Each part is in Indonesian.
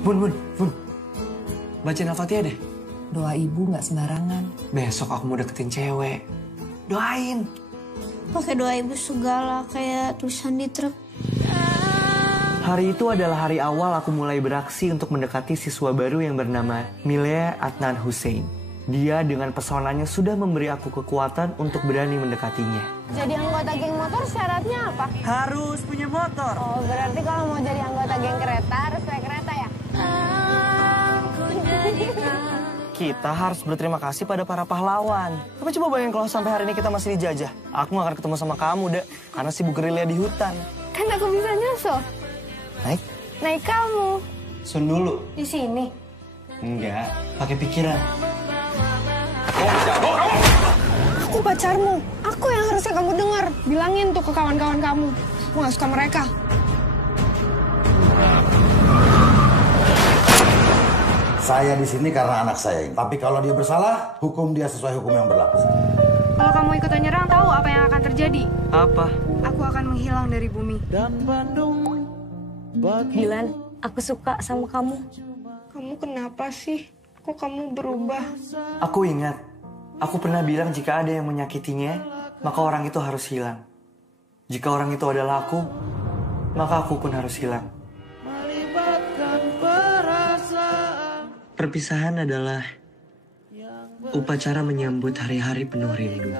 Bun. Bacain Al-Fatihah deh. Doa ibu nggak sembarangan. Besok aku mau deketin cewek. Doain. Pakai doa ibu segala kayak tulisan di truk. Hari itu adalah hari awal aku mulai beraksi untuk mendekati siswa baru yang bernama Milea Adnan Hussein. Dia dengan pesonanya sudah memberi aku kekuatan untuk berani mendekatinya. Jadi anggota geng motor syaratnya apa? Harus punya motor. Oh, berarti kalau mau jadi anggota geng kereta harus pakai kereta ya? Kita harus berterima kasih pada para pahlawan. Tapi coba bayangin kalau sampai hari ini kita masih dijajah. Aku gak akan ketemu sama kamu, Dek. Karena sibuk gerilya di hutan. Kan aku bisa nyusul. Naik Kamu. Sun dulu. Di sini? Enggak, pakai pikiran. Aku pacarmu. Aku yang harusnya kamu dengar. Bilangin tuh ke kawan-kawan kamu. Aku gak suka mereka. Saya di sini karena anak saya ini. Tapi kalau dia bersalah, hukum dia sesuai hukum yang berlaku. Kalau kamu ikutan nyerang, tahu apa yang akan terjadi? Apa? Aku akan menghilang dari bumi. Dilan, aku suka sama kamu. Kamu kenapa sih? Kok kamu berubah? Aku ingat, aku pernah bilang jika ada yang menyakitinya, maka orang itu harus hilang. Jika orang itu adalah aku, maka aku pun harus hilang. Perpisahan adalah upacara menyambut hari-hari penuh rindu.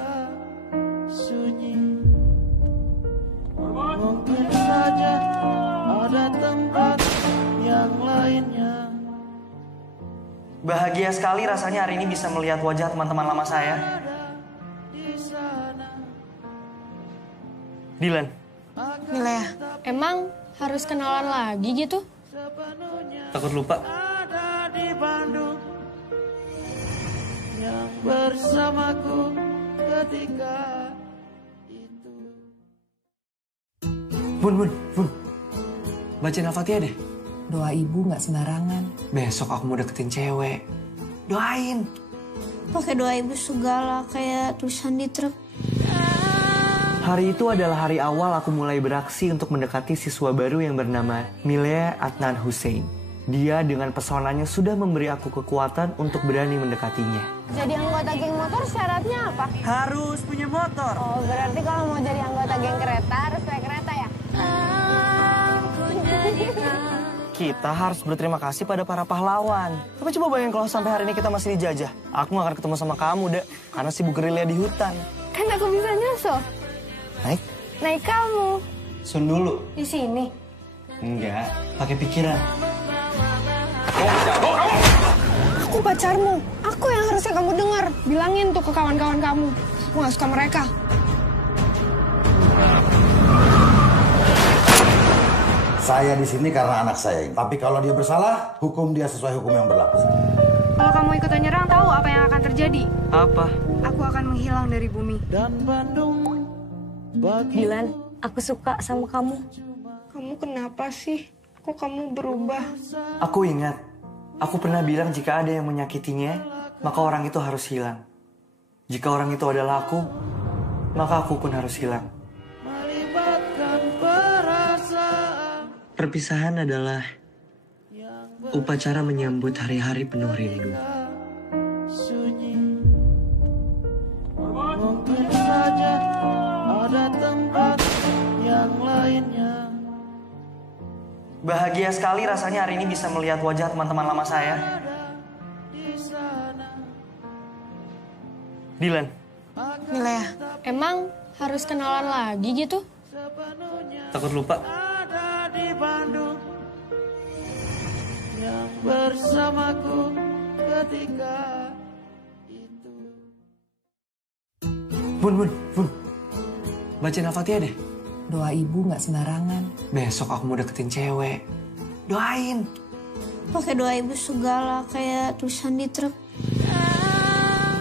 Mungkin saja ada tempat yang lainnya. Bahagia sekali rasanya hari ini bisa melihat wajah teman-teman lama saya. Dilan. Milea, emang harus kenalan lagi gitu? Takut lupa. Ada di Bandung yang bersamaku ketika itu. Bun. Bacain Al-Fatihah deh. Doa ibu nggak sembarangan. Besok aku mau deketin cewek. Doain. Pakai doa ibu segala kayak tulisan di truk. Hari itu adalah hari awal aku mulai beraksi untuk mendekati siswa baru yang bernama Milea Adnan Hussein. Dia dengan pesonanya sudah memberi aku kekuatan untuk berani mendekatinya. Jadi anggota geng motor syaratnya apa? Harus punya motor. Oh, berarti kalau mau jadi anggota geng kereta harus pakai kereta ya? Kita harus berterima kasih pada para pahlawan. Tapi coba bayangin kalau sampai hari ini kita masih dijajah. Aku gak akan ketemu sama kamu, Dek. Karena sibuk gerilya di hutan. Kan aku bisa nyusul. Naik kamu. Sun dulu. Di sini? Enggak, pakai pikiran. Aku pacarmu. Aku yang harusnya kamu dengar. Bilangin tuh ke kawan-kawan kamu. Aku gak suka mereka. Saya di sini karena anak saya ini. Tapi kalau dia bersalah, hukum dia sesuai hukum yang berlaku. Kalau kamu ikutan nyerang, tahu apa yang akan terjadi? Apa? Aku akan menghilang dari bumi. Dan Bandung Dilan, aku suka sama kamu. Kamu kenapa sih? Kok kamu berubah? Aku ingat, aku pernah bilang jika ada yang menyakitinya, maka orang itu harus hilang. Jika orang itu adalah aku, maka aku pun harus hilang. melibatkan perasaan. Perpisahan adalah upacara menyambut hari-hari penuh rindu. Sunyi. Mungkin saja ada tempat yang lainnya. Bahagia sekali rasanya hari ini bisa melihat wajah teman-teman lama saya. Dilan. Milea, emang harus kenalan lagi gitu? Takut lupa. Ada di Bandung yang bersamaku ketika itu. Bun. Bacain Al-Fatihah deh. Doa ibu nggak sembarangan. Besok aku mau deketin cewek. Doain. Pakai doa ibu segala kayak tulisan di truk.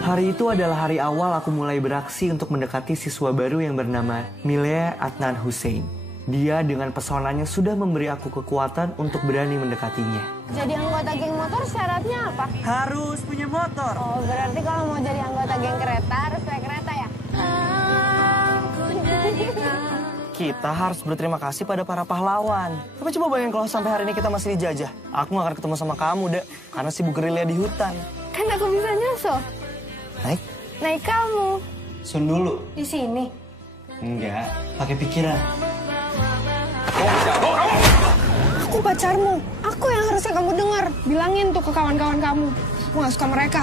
Hari itu adalah hari awal aku mulai beraksi untuk mendekati siswa baru yang bernama Milea Adnan Hussein. Dia dengan pesonanya sudah memberi aku kekuatan untuk berani mendekatinya. Jadi anggota geng motor syaratnya apa? Harus punya motor. Oh, berarti kalau mau jadi anggota geng kereta harus pakai kereta ya? Kita harus berterima kasih pada para pahlawan. Tapi coba bayangin kalau sampai hari ini kita masih dijajah. Aku gak akan ketemu sama kamu, Dek. Karena sibuk gerilya di hutan. Kan aku bisa nyusul. Naik? Naik kamu. Sun dulu. Di sini. Enggak, pakai pikiran. Aku pacarmu. Aku yang harusnya kamu dengar. Bilangin tuh ke kawan-kawan kamu. Aku gak suka mereka.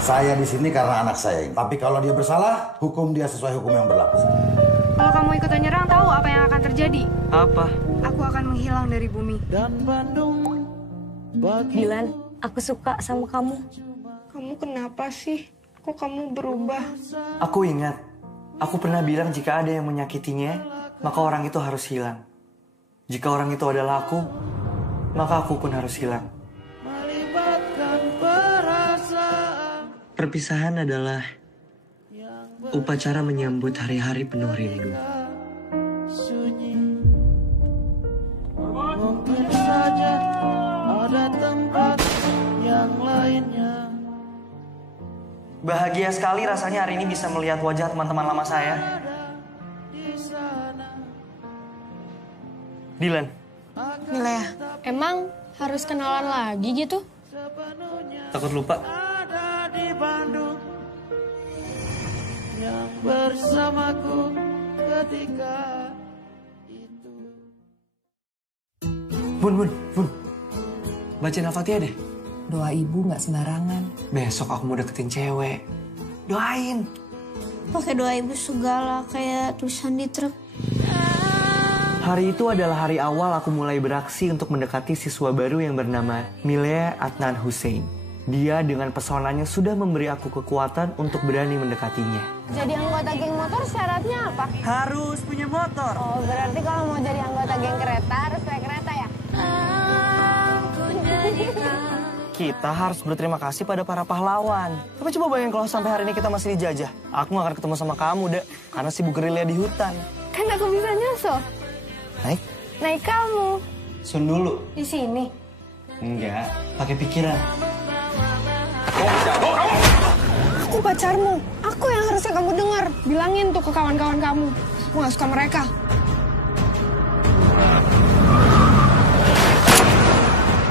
Saya di sini karena anak saya. Tapi kalau dia bersalah, hukum dia sesuai hukum yang berlaku. Kalau kamu ikutan nyerang, tahu apa yang akan terjadi? Apa? Aku akan menghilang dari bumi. Dan Bandung bagi Dilan, aku suka sama kamu. Kamu kenapa sih? Kok kamu berubah? Aku ingat, aku pernah bilang jika ada yang menyakitinya, maka orang itu harus hilang. Jika orang itu adalah aku, maka aku pun harus hilang. melibatkan perasaan Perpisahan adalah upacara menyambut hari-hari penuh rindu. sunyi. Mungkin saja ada tempat yang lainnya. Bahagia sekali rasanya hari ini bisa melihat wajah teman-teman lama saya. Dilan, Milea, emang harus kenalan lagi gitu? takut lupa. Ada di Bandung yang bersamaku ketika itu. Bun. Bacain Al-Fatihah deh. Doa ibu nggak sembarangan. Besok aku mau deketin cewek. Doain. Pakai doa ibu segala kayak tulisan di truk. Hari itu adalah hari awal aku mulai beraksi untuk mendekati siswa baru yang bernama Milea Adnan Hussein. Dia dengan pesonanya sudah memberi aku kekuatan untuk berani mendekatinya. Jadi anggota geng motor syaratnya apa? Harus punya motor. Oh, berarti kalau mau jadi anggota geng kereta harus naik kereta ya? Kita harus berterima kasih pada para pahlawan. Tapi coba bayangin kalau sampai hari ini kita masih dijajah. Aku gak akan ketemu sama kamu, Dek. Karena sibuk gerilya di hutan. Kan aku bisa nyusul. Naik? Naik kamu. Sun dulu. Di sini. Enggak, pakai pikiran. Aku pacarmu. Aku yang harusnya kamu dengar. Bilangin tuh ke kawan-kawan kamu. Aku gak suka mereka.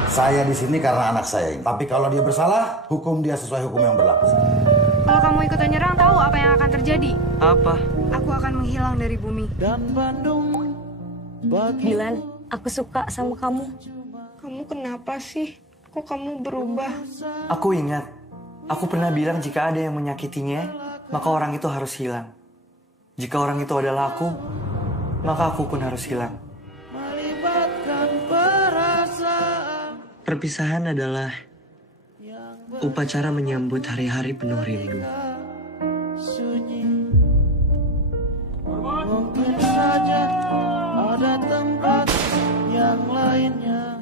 Saya di sini karena anak saya. Tapi kalau dia bersalah, hukum dia sesuai hukum yang berlaku. Kalau kamu ikutan nyerang, tahu apa yang akan terjadi? Apa? Aku akan menghilang dari bumi. Dan Bandung bagi Dilan, aku suka sama kamu. Kamu kenapa sih? Kok kamu berubah? Aku ingat, aku pernah bilang jika ada yang menyakitinya, maka orang itu harus hilang. Jika orang itu adalah aku, maka aku pun harus hilang. melibatkan perasaan Perpisahan adalah upacara menyambut hari-hari penuh rindu. sunyi. Mungkin saja ada tempat yang lainnya.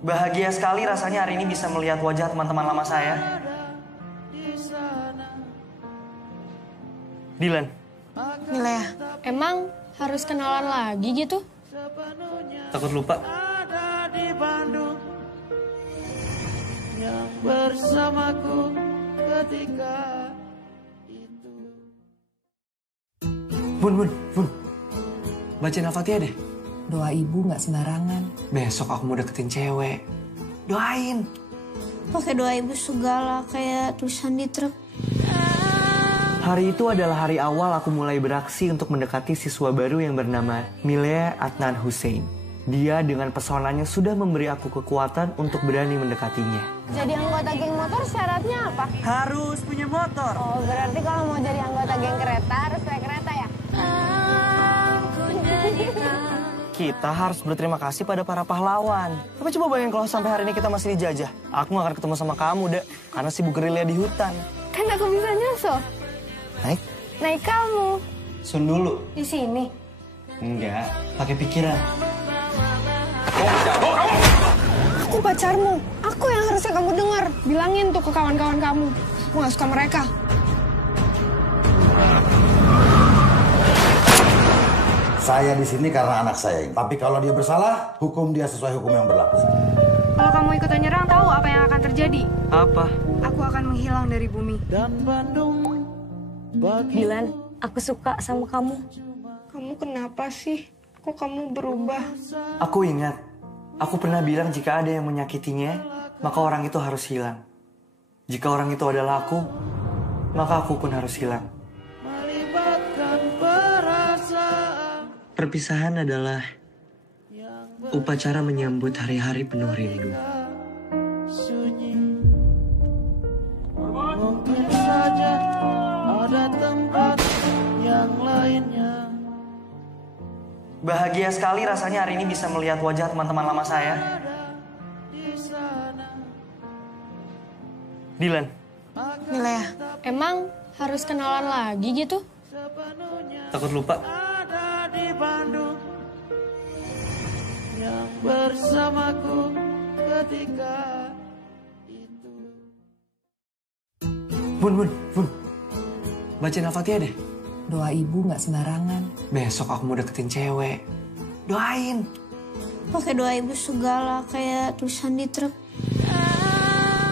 Bahagia sekali rasanya hari ini bisa melihat wajah teman-teman lama saya. Dilan, Milea, emang harus kenalan lagi gitu? takut lupa. Ada di Bandung yang bersamaku ketika itu. Bun. Bacain Al-Fatihah deh. Doa ibu nggak sembarangan. Besok aku mau deketin cewek. Doain. Pakai doa ibu segala kayak tulisan di truk. Hari itu adalah hari awal aku mulai beraksi untuk mendekati siswa baru yang bernama Milea Adnan Hussein. Dia dengan pesonanya sudah memberi aku kekuatan untuk berani mendekatinya. Jadi anggota geng motor syaratnya apa? Harus punya motor. Oh, berarti kalau mau jadi anggota geng kereta harus naik kereta ya? Kita harus berterima kasih pada para pahlawan. Tapi coba bayangin kalau sampai hari ini kita masih dijajah. Aku gak akan ketemu sama kamu, Dek. Karena sibuk gerilya di hutan. Kan aku bisa nyusul. Naik? Naik kamu. Sun dulu. Di sini. Enggak, pakai pikiran. Aku pacarmu. Aku yang harusnya kamu dengar. Bilangin tuh ke kawan-kawan kamu. Aku gak suka mereka. Saya di sini karena anak saya. Tapi kalau dia bersalah, hukum dia sesuai hukum yang berlaku. Kalau kamu ikutan nyerang, tahu apa yang akan terjadi? Apa? Aku akan menghilang dari bumi. Dan Bandung bagi Dilan, aku suka sama kamu. Kamu kenapa sih? Kok kamu berubah? Aku ingat, aku pernah bilang jika ada yang menyakitinya, maka orang itu harus hilang. Jika orang itu adalah aku, maka aku pun harus hilang. melibatkan perasaan Perpisahan adalah upacara menyambut hari-hari penuh rindu. sunyi. Mungkin saja ada tempat yang lainnya. Bahagia sekali rasanya hari ini bisa melihat wajah teman-teman lama saya. Dilan, Milea, emang harus kenalan lagi gitu? takut lupa. Ada di Bandung yang bersamaku ketika itu. Bun. Bacain Al-Fatihah deh. Doa ibu nggak sembarangan. Besok aku mau deketin cewek. Doain. Pakai doa ibu segala kayak tulisan di truk.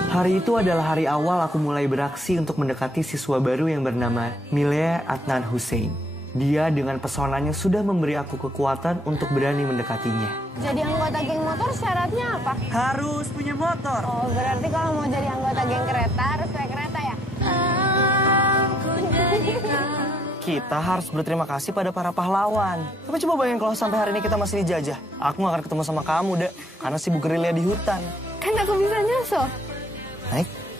Hari itu adalah hari awal aku mulai beraksi untuk mendekati siswa baru yang bernama Milea Adnan Hussein. Dia dengan pesonanya sudah memberi aku kekuatan untuk berani mendekatinya. Jadi anggota geng motor syaratnya apa? Harus punya motor. Oh, berarti kalau mau jadi anggota geng kereta harus naik kereta ya? Kita harus berterima kasih pada para pahlawan. Tapi coba bayangin kalau sampai hari ini kita masih dijajah. Aku gak akan ketemu sama kamu, Dek. Karena sibuk gerilya di hutan. Kan aku bisa nyusul.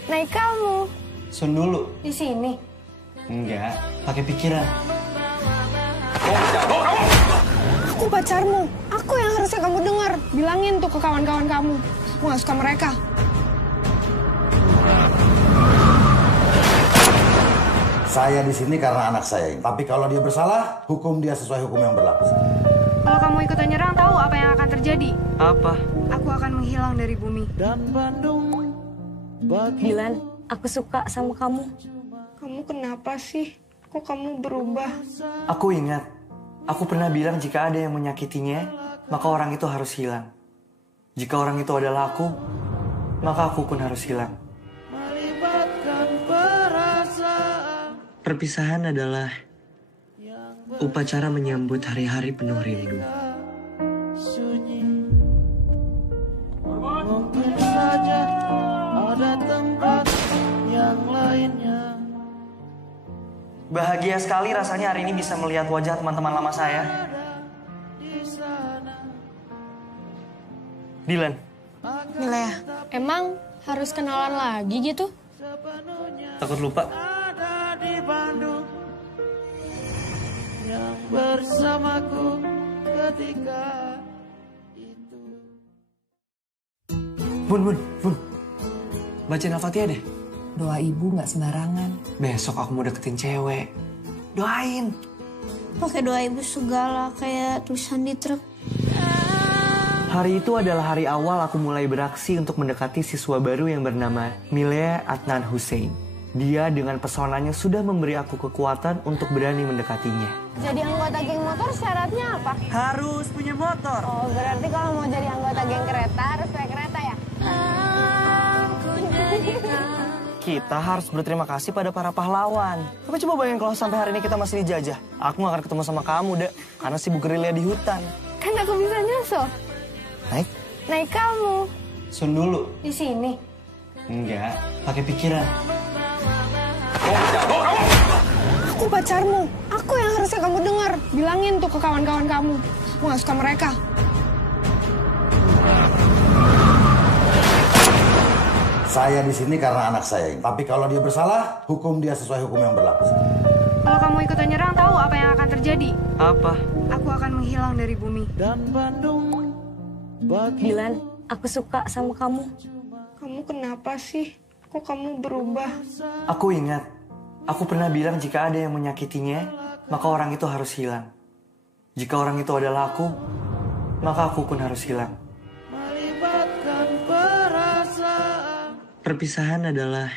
Naik Kamu. sun dulu. Di sini. Enggak, pakai pikiran. Aku pacarmu. Aku yang harusnya kamu dengar. Bilangin tuh ke kawan-kawan kamu. Aku gak suka mereka. Saya di sini karena anak saya. Tapi kalau dia bersalah, hukum dia sesuai hukum yang berlaku. Kalau kamu ikutan nyerang, tahu apa yang akan terjadi? Apa? Aku akan menghilang dari bumi. Dan Bandung bagi Dilan, aku suka sama kamu. Kamu kenapa sih? Kok kamu berubah? Aku ingat, aku pernah bilang jika ada yang menyakitinya, maka orang itu harus hilang. Jika orang itu adalah aku, maka aku pun harus hilang. melibatkan perasaan Perpisahan adalah upacara menyambut hari-hari penuh rindu. sunyi. Mungkin saja ada tempat yang lainnya. Bahagia sekali rasanya hari ini bisa melihat wajah teman-teman lama saya. Dilan, Milea, emang harus kenalan lagi gitu? takut lupa. Ada di Bandung yang bersamaku ketika itu. Bun. Bacain Al-Fatihah deh. Doa ibu nggak sembarangan. Besok aku mau deketin cewek. Doain. Pakai doa ibu segala kayak tulisan di truk. Hari itu adalah hari awal aku mulai beraksi untuk mendekati siswa baru yang bernama Milea Adnan Hussein. Dia dengan pesonanya sudah memberi aku kekuatan untuk berani mendekatinya. Jadi anggota geng motor syaratnya apa? Harus punya motor. Oh, berarti kalau mau jadi anggota geng kereta harus naik kereta ya? Kita harus berterima kasih pada para pahlawan. Tapi coba bayangin kalau sampai hari ini kita masih dijajah. Aku gak akan ketemu sama kamu, Dek. Karena sibuk gerilya di hutan. Kan aku bisa nyusul. Naik kamu. Sun dulu. Di sini. Enggak, pakai pikiran. Aku pacarmu. Aku yang harusnya kamu dengar. Bilangin tuh ke kawan-kawan kamu. Aku gak suka mereka. Saya di sini karena anak saya. Tapi kalau dia bersalah, hukum dia sesuai hukum yang berlaku. Kalau kamu ikutan nyerang, tahu apa yang akan terjadi? Apa? Aku akan menghilang dari bumi. Dan Bandung bagi Dilan, aku suka sama kamu. Kamu kenapa sih? Kok kamu berubah? Aku ingat, aku pernah bilang jika ada yang menyakitinya, maka orang itu harus hilang. Jika orang itu adalah aku, maka aku pun harus hilang. melibatkan perasaan Perpisahan adalah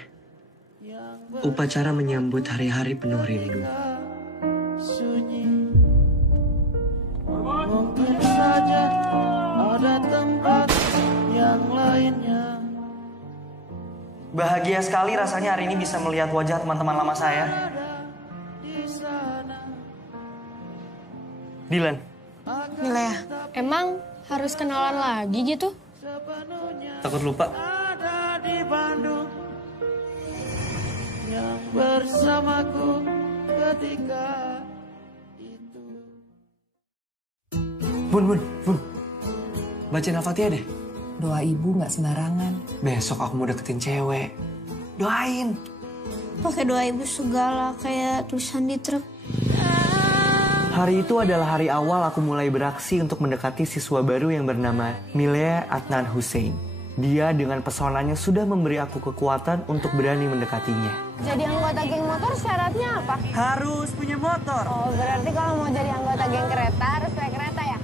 upacara menyambut hari-hari penuh rindu. sunyi. Mungkin saja ada tempat yang lain. Bahagia sekali rasanya hari ini bisa melihat wajah teman-teman lama saya. Dilan. Milea, emang harus kenalan lagi gitu? Takut lupa. Ada di Bandung yang bersamaku ketika itu. Bun. Bacain Al-Fatihah deh. Doa ibu nggak sembarangan. Besok aku mau deketin cewek. Doain. Pakai doa ibu segala kayak tulisan di truk. Hari itu adalah hari awal aku mulai beraksi untuk mendekati siswa baru yang bernama Milea Adnan Hussein. Dia dengan pesonanya sudah memberi aku kekuatan untuk berani mendekatinya. Jadi anggota geng motor syaratnya apa? Harus punya motor. Oh, berarti kalau mau jadi anggota geng kereta harus naik kereta ya?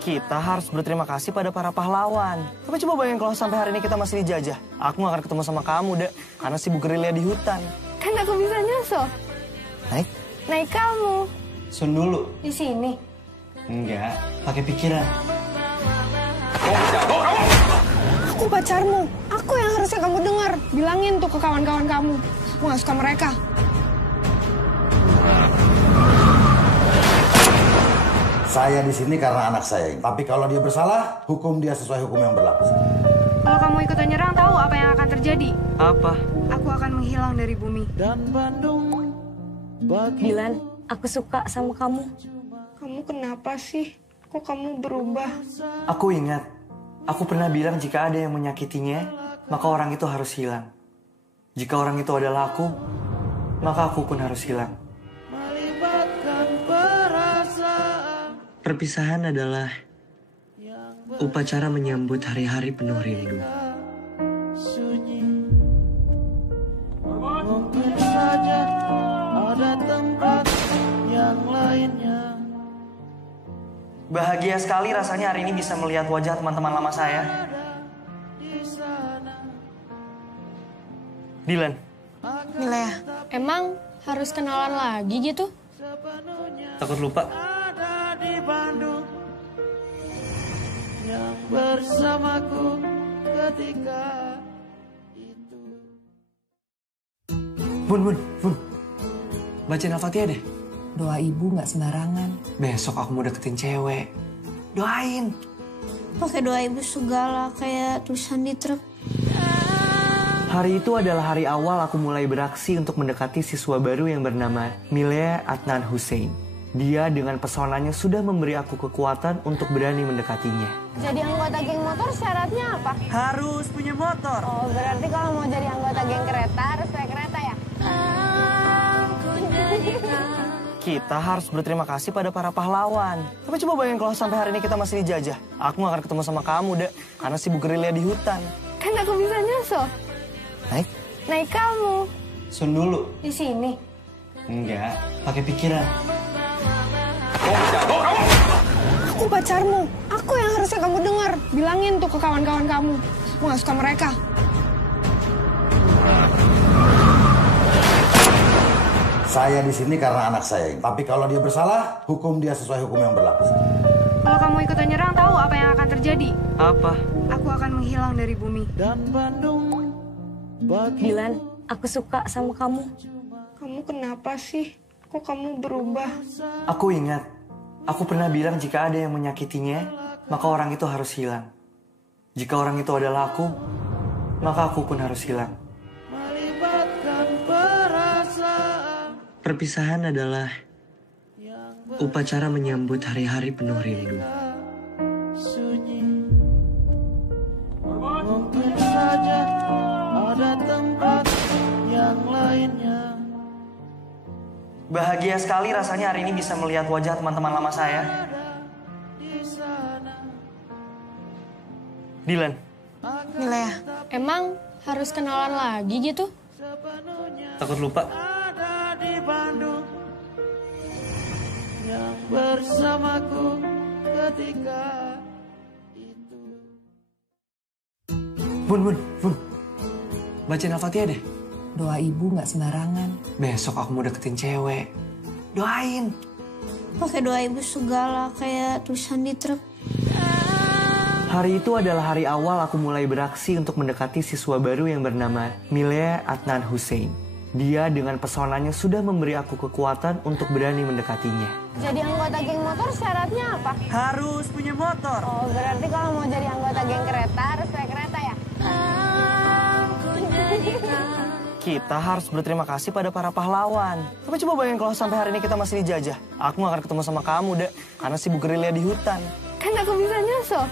Kita harus berterima kasih pada para pahlawan. Tapi coba bayangin kalau sampai hari ini kita masih dijajah. Aku gak akan ketemu sama kamu, Dek. Karena sibuk gerilya di hutan. Kan aku bisa nyusul. Naik Kamu. Sun dulu. Di sini. Enggak, pakai pikiran. Aku pacarmu. Aku yang harusnya kamu dengar. Bilangin tuh ke kawan-kawan kamu. Aku gak suka mereka. Saya di sini karena anak saya. Tapi kalau dia bersalah, hukum dia sesuai hukum yang berlaku. Kalau kamu ikutan nyerang, tahu apa yang akan terjadi? Apa? Aku akan menghilang dari bumi. Dan Bandung bagi Dilan, aku suka sama kamu. Kamu kenapa sih? Kok kamu berubah? Aku ingat, aku pernah bilang jika ada yang menyakitinya, maka orang itu harus hilang. Jika orang itu adalah aku, maka aku pun harus hilang. melibatkan perasaan Perpisahan adalah upacara menyambut hari-hari penuh rindu. sunyi. Mungkin saja ada tempat yang lainnya. Bahagia sekali rasanya hari ini bisa melihat wajah teman-teman lama saya. Dilan. Milea, emang harus kenalan lagi gitu? Takut lupa. Ada di Bandung yang bersamaku ketika itu. Bun. Bacain Al-Fatihah deh. Doa ibu nggak sembarangan. Besok aku mau deketin cewek. Doain. Pakai doa ibu segala kayak tulisan di truk. Hari itu adalah hari awal aku mulai beraksi untuk mendekati siswa baru yang bernama Milea Adnan Hussein. Dia dengan pesonanya sudah memberi aku kekuatan untuk berani mendekatinya. Jadi anggota geng motor syaratnya apa? Harus punya motor. Oh, berarti kalau mau jadi anggota geng kereta harus naik kereta ya? Kita harus berterima kasih pada para pahlawan. Tapi coba bayangin kalau sampai hari ini kita masih dijajah. Aku gak akan ketemu sama kamu, Dek. Karena sibuk gerilya di hutan. Kan aku bisa nyusul. Naik kamu. Sun dulu. Di sini. Enggak, pakai pikiran. Aku pacarmu. Aku yang harusnya kamu dengar. Bilangin tuh ke kawan-kawan kamu. Aku gak suka mereka. Saya di sini karena anak saya. Tapi kalau dia bersalah, hukum dia sesuai hukum yang berlaku. Kalau kamu ikutan nyerang, tahu apa yang akan terjadi? Apa? Aku akan menghilang dari bumi. Dan Bandung bagi Dilan, aku suka sama kamu. Kamu kenapa sih? Kok kamu berubah? Aku ingat, aku pernah bilang jika ada yang menyakitinya, maka orang itu harus hilang. Jika orang itu adalah aku, maka aku pun harus hilang. melibatkan perasaan Perpisahan adalah upacara menyambut hari-hari penuh rindu. sunyi. Mungkin saja ada tempat yang lainnya. Bahagia sekali rasanya hari ini bisa melihat wajah teman-teman lama saya. Dilan. Milea, emang harus kenalan lagi gitu? Takut lupa. Ada di Bandung yang bersamaku ketika itu. Bun. Bacain Al-Fatihah deh. Doa ibu nggak sembarangan. Besok aku mau deketin cewek. Doain. Pakai doa ibu segala kayak tulisan di truk. Hari itu adalah hari awal aku mulai beraksi untuk mendekati siswa baru yang bernama Milea Adnan Hussein. Dia dengan pesonanya sudah memberi aku kekuatan untuk berani mendekatinya. Jadi anggota geng motor syaratnya apa? Harus punya motor. Oh, berarti kalau mau jadi anggota geng kereta harus naik kereta ya? Kita harus berterima kasih pada para pahlawan. Tapi coba bayangin kalau sampai hari ini kita masih dijajah. Aku gak akan ketemu sama kamu, Dek. Karena sibuk gerilya di hutan. Kan aku bisa nyusul.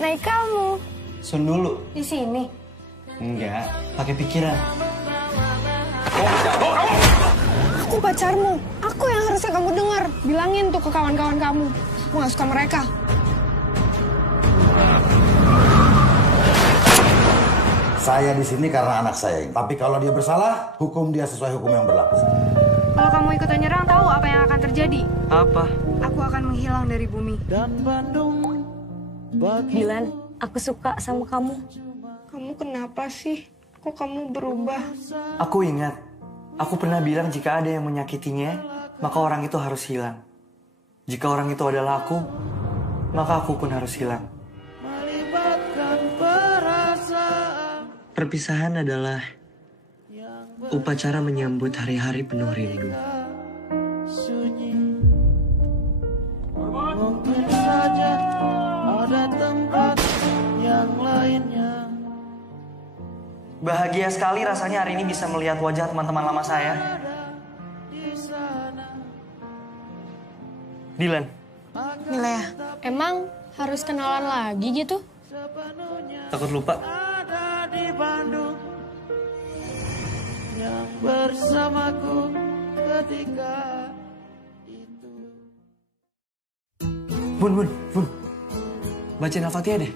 Naik kamu. Sun dulu. Di sini. Enggak, pakai pikiran. Aku pacarmu. Aku yang harusnya kamu dengar. Bilangin tuh ke kawan-kawan kamu. Aku gak suka mereka. Saya di sini karena anak saya. Tapi kalau dia bersalah, hukum dia sesuai hukum yang berlaku. Kalau kamu ikutan nyerang, tahu apa yang akan terjadi? Apa? Aku akan menghilang dari bumi. Dan Bandung bagi Dilan, aku suka sama kamu. Kamu kenapa sih? Kok kamu berubah? Aku ingat, aku pernah bilang jika ada yang menyakitinya, maka orang itu harus hilang. Jika orang itu adalah aku, maka aku pun harus hilang. melibatkan perasaan Perpisahan adalah upacara menyambut hari-hari penuh rindu. sunyi. Mungkin saja ada tempat yang lainnya. Bahagia sekali rasanya hari ini bisa melihat wajah teman-teman lama saya. Dilan. Milea, emang harus kenalan lagi gitu? Takut lupa. Ada di Bandung yang bersamaku ketika itu. Bun. Bacain Al-Fatihah deh.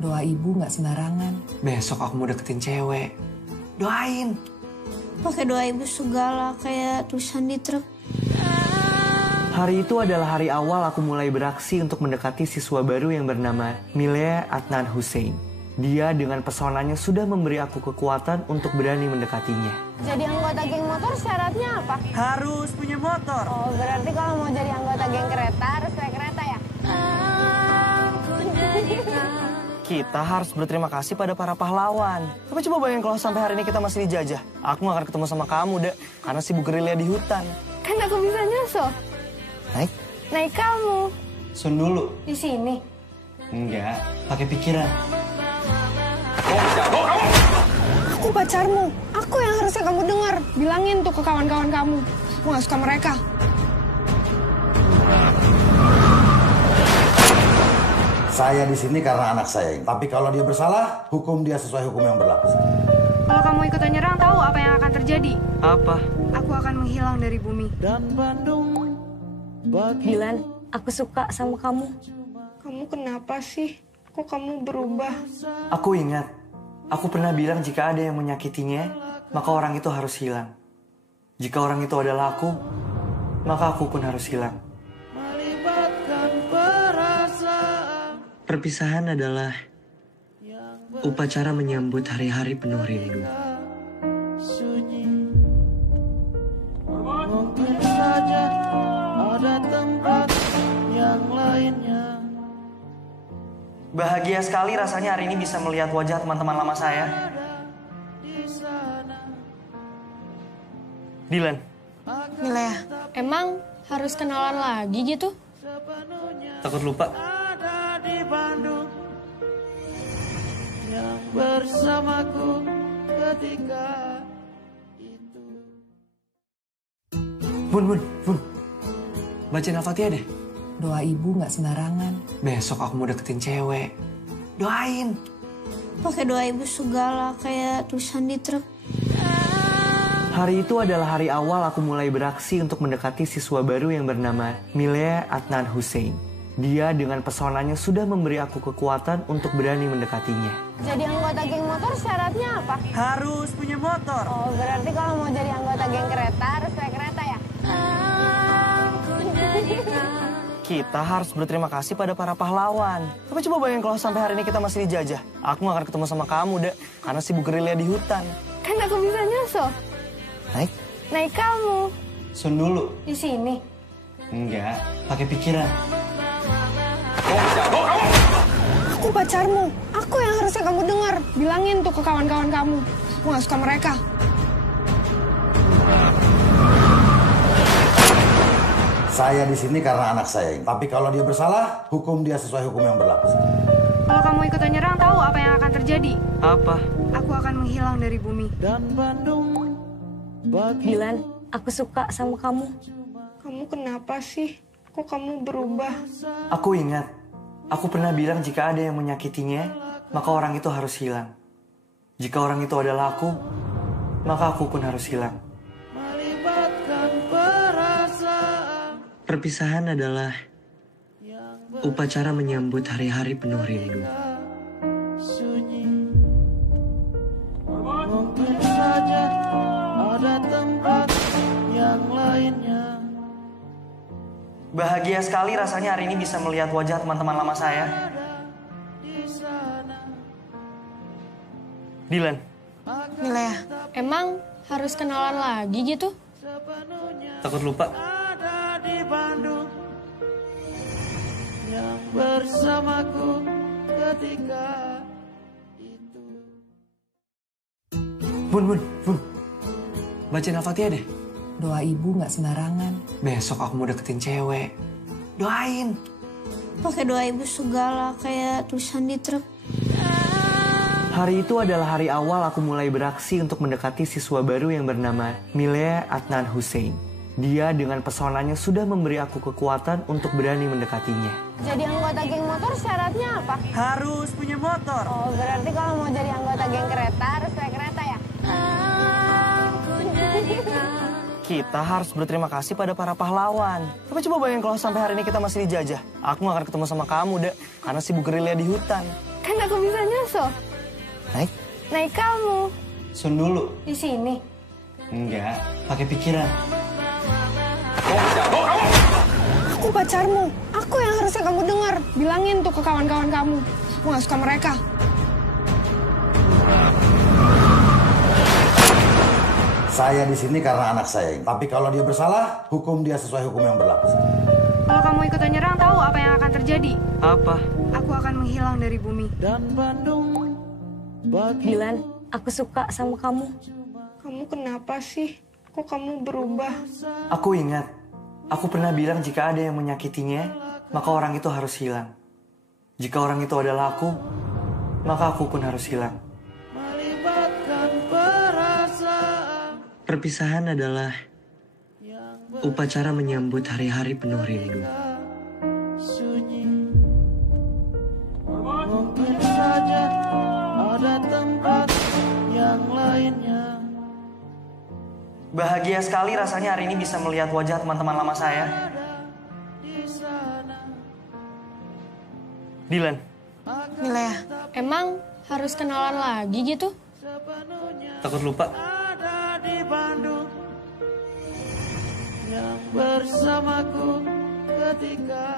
Doa ibu nggak sembarangan. Besok aku mau deketin cewek. Doain. Pakai doa ibu segala kayak tulisan di truk. Hari itu adalah hari awal aku mulai beraksi untuk mendekati siswa baru yang bernama Milea Adnan Hussein. Dia dengan pesonanya sudah memberi aku kekuatan untuk berani mendekatinya. Jadi anggota geng motor syaratnya apa? Harus punya motor. Oh, berarti kalau mau jadi anggota geng kereta harus naik kereta ya? Kita harus berterima kasih pada para pahlawan. Tapi coba bayangin kalau sampai hari ini kita masih dijajah. Aku gak akan ketemu sama kamu, Dek. Karena sibuk gerilya di hutan. Kan aku bisa nyusul. Naik kamu. Sun dulu. Di sini. Enggak, pakai pikiran. Aku pacarmu. Aku yang harusnya kamu dengar. Bilangin tuh ke kawan-kawan kamu. Aku gak suka mereka. Saya di sini karena anak saya. Tapi kalau dia bersalah, hukum dia sesuai hukum yang berlaku. Kalau kamu ikutan nyerang, tahu apa yang akan terjadi? Apa? Aku akan menghilang dari bumi. Dan Bandung bagi Dilan, aku suka sama kamu. Kamu kenapa sih? Kok kamu berubah? Aku ingat, aku pernah bilang jika ada yang menyakitinya, maka orang itu harus hilang. Jika orang itu adalah aku, maka aku pun harus hilang. melibatkan perasaan Perpisahan adalah upacara menyambut hari-hari penuh rindu. sunyi. Mungkin saja ada tempat yang lainnya. Bahagia sekali rasanya hari ini bisa melihat wajah teman-teman lama saya. Dilan. Milea, emang harus kenalan lagi gitu? Takut lupa. Ada di Bandung yang bersamaku ketika itu. Bun. Bacain Al-Fatihah deh. Doa ibu nggak sembarangan. Besok aku mau deketin cewek. Doain. Pakai doa ibu segala kayak tulisan di truk. Hari itu adalah hari awal aku mulai beraksi untuk mendekati siswa baru yang bernama Milea Adnan Hussein. Dia dengan pesonanya sudah memberi aku kekuatan untuk berani mendekatinya. Jadi anggota geng motor syaratnya apa? Harus punya motor. Oh, berarti kalau mau jadi anggota geng kereta harus naik kereta ya? Kita harus berterima kasih pada para pahlawan. Tapi coba bayangin kalau sampai hari ini kita masih dijajah. Aku gak akan ketemu sama kamu, Dek. Karena sibuk gerilya di hutan. Kan aku bisa nyusul. Naik kamu. Sun dulu. Di sini. Enggak, pakai pikiran. Aku pacarmu. Aku yang harusnya kamu dengar. Bilangin tuh ke kawan-kawan kamu. Aku gak suka mereka. Saya di sini karena anak saya. Tapi kalau dia bersalah, hukum dia sesuai hukum yang berlaku. Kalau kamu ikutan nyerang, tahu apa yang akan terjadi? Apa? Aku akan menghilang dari bumi. Dan Bandung bagi Dilan, aku suka sama kamu. Kamu kenapa sih? Kok kamu berubah? Aku ingat, aku pernah bilang jika ada yang menyakitinya, maka orang itu harus hilang. Jika orang itu adalah aku, maka aku pun harus hilang. melibatkan perasaan Perpisahan adalah upacara menyambut hari-hari penuh rindu. sunyi. Mungkin saja ada tempat yang lainnya. Bahagia sekali rasanya hari ini bisa melihat wajah teman-teman lama saya. Dilan, Milea, emang harus kenalan lagi gitu? takut lupa. Ada di Bandung yang bersamaku ketika itu. Bun. Bacain Al-Fatihah deh. Doa ibu nggak sembarangan. Besok aku mau deketin cewek. Doain. Pakai doa ibu segala kayak tulisan di truk. Hari itu adalah hari awal aku mulai beraksi untuk mendekati siswa baru yang bernama Milea Adnan Hussein. Dia dengan pesonanya sudah memberi aku kekuatan untuk berani mendekatinya. Jadi anggota geng motor syaratnya apa? Harus punya motor. Oh, berarti kalau mau jadi anggota geng kereta harus naik kereta ya? Kita harus berterima kasih pada para pahlawan. Tapi coba bayangin kalau sampai hari ini kita masih dijajah. Aku gak akan ketemu sama kamu, Dek. Karena sibuk gerilya di hutan. Kan aku bisa nyusul. Naik? Naik kamu. Sun dulu. Di sini. Enggak, pakai pikiran. Aku pacarmu. Aku yang harusnya kamu dengar. Bilangin tuh ke kawan-kawan kamu. Aku gak suka mereka. Saya di sini karena anak saya. Tapi kalau dia bersalah, hukum dia sesuai hukum yang berlaku. Kalau kamu ikutan nyerang, tahu apa yang akan terjadi? Apa? Aku akan menghilang dari bumi. Dan Bandung bagi Dilan, aku suka sama kamu. Kamu kenapa sih? Kok kamu berubah? Aku ingat, aku pernah bilang jika ada yang menyakitinya, maka orang itu harus hilang. Jika orang itu adalah aku, maka aku pun harus hilang. melibatkan perasaan Perpisahan adalah upacara menyambut hari-hari penuh rindu. sunyi. Mungkin saja ada tempat yang lainnya. Bahagia sekali rasanya hari ini bisa melihat wajah teman-teman lama saya. Dilan, Milea, emang harus kenalan lagi gitu? takut lupa. Ada di Bandung yang bersamaku ketika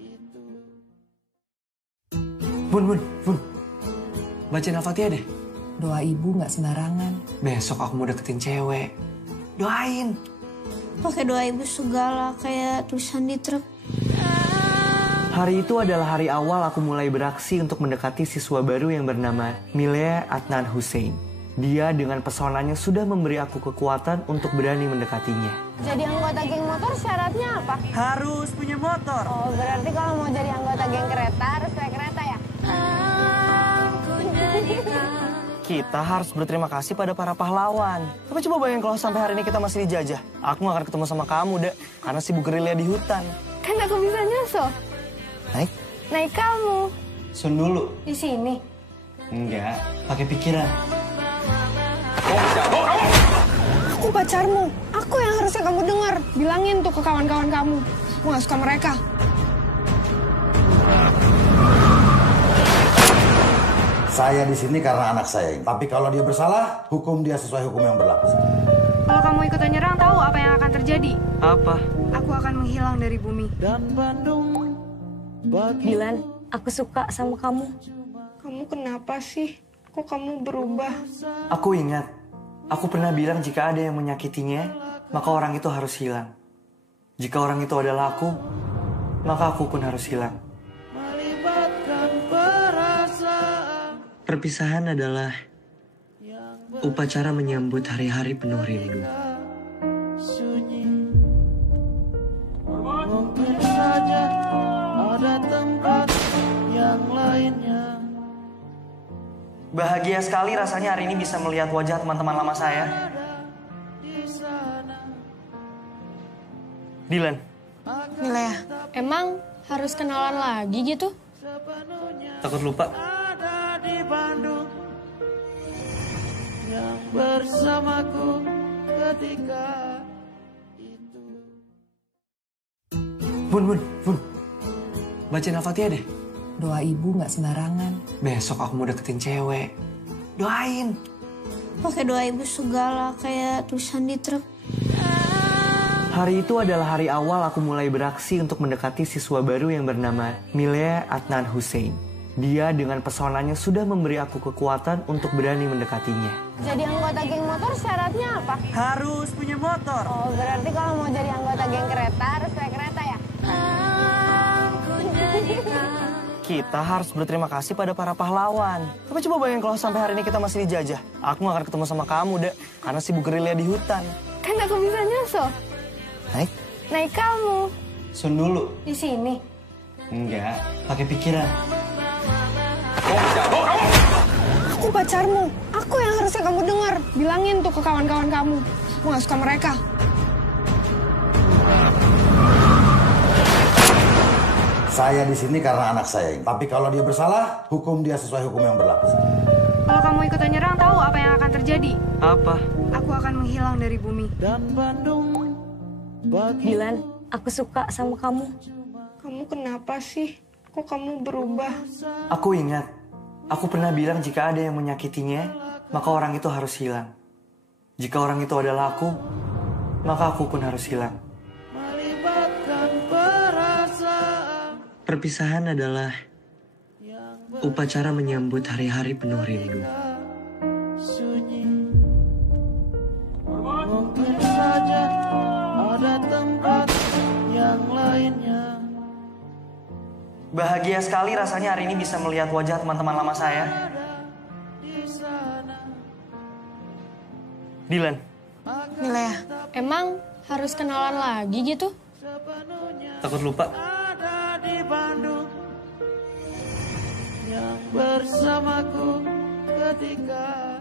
itu. Bun. Bacain Al-Fatihah deh. Doa ibu nggak sembarangan. Besok aku mau deketin cewek. Doain. Pakai doa ibu segala kayak tulisan di truk. Hari itu adalah hari awal aku mulai beraksi untuk mendekati siswa baru yang bernama Milea Adnan Hussein. Dia dengan pesonanya sudah memberi aku kekuatan untuk berani mendekatinya. Jadi anggota geng motor syaratnya apa? Harus punya motor. Oh, berarti kalau mau jadi anggota geng kereta harus naik kereta ya? Kita harus berterima kasih pada para pahlawan. Tapi coba bayangin kalau sampai hari ini kita masih dijajah. Aku gak akan ketemu sama kamu, Dek. Karena sibuk gerilya di hutan. Kan aku bisa nyusul. Naik? Naik kamu. Sun dulu. Di sini. Enggak, pakai pikiran. Aku pacarmu. Aku yang harusnya kamu dengar. Bilangin tuh ke kawan-kawan kamu. Aku gak suka mereka. Saya di sini karena anak saya. Tapi kalau dia bersalah, hukum dia sesuai hukum yang berlaku. Kalau kamu ikutan nyerang, tahu apa yang akan terjadi? Apa? Aku akan menghilang dari bumi. Dan Bandung bagi Dilan, aku suka sama kamu. Kamu kenapa sih? Kok kamu berubah? Aku ingat, aku pernah bilang jika ada yang menyakitinya, maka orang itu harus hilang. Jika orang itu adalah aku, maka aku pun harus hilang. melibatkan Perpisahan adalah upacara menyambut hari-hari penuh rindu. sunyi. Mungkin saja ada tempat yang lainnya. Bahagia sekali rasanya hari ini bisa melihat wajah teman-teman lama saya. Dylan. Milea, emang harus kenalan lagi gitu? Takut lupa. Ada di Bandung yang bersamaku ketika itu. Bun. Bacain Al-Fatihah deh. Doa ibu nggak sembarangan. Besok aku mau deketin cewek. Doain. Pakai doa ibu segala kayak tulisan di truk. Hari itu adalah hari awal aku mulai beraksi untuk mendekati siswa baru yang bernama Milea Adnan Hussein. Dia dengan pesonanya sudah memberi aku kekuatan untuk berani mendekatinya. Jadi anggota geng motor syaratnya apa? Harus punya motor. Oh, berarti kalau mau jadi anggota geng kereta harus naik kereta ya? Kita harus berterima kasih pada para pahlawan. Tapi coba bayangin kalau sampai hari ini kita masih dijajah. Aku gak akan ketemu sama kamu, Dek. Karena sibuk gerilya di hutan. Kan aku bisa nyusul. Naik kamu. Sun dulu. Di sini. Enggak, pakai pikiran. Aku pacarmu. Aku yang harusnya kamu dengar. Bilangin tuh ke kawan-kawan kamu. Aku gak suka mereka. Saya di sini karena anak saya. Tapi kalau dia bersalah, hukum dia sesuai hukum yang berlaku. Kalau kamu ikutan nyerang, tahu apa yang akan terjadi? Apa? Aku akan menghilang dari bumi. Dan Bandung bagi Dylan, aku suka sama kamu. Kamu kenapa sih? Kok kamu berubah? Aku ingat, aku pernah bilang jika ada yang menyakitinya, maka orang itu harus hilang. Jika orang itu adalah aku, maka aku pun harus hilang. melibatkan perasaan. Perpisahan adalah upacara menyambut hari-hari penuh rindu. Sunyi. Mungkin saja ada tempat yang lainnya. Bahagia sekali rasanya hari ini bisa melihat wajah teman-teman lama saya. Dylan. Milea, emang harus kenalan lagi gitu? Takut lupa. Ada di Bandung yang bersamaku ketika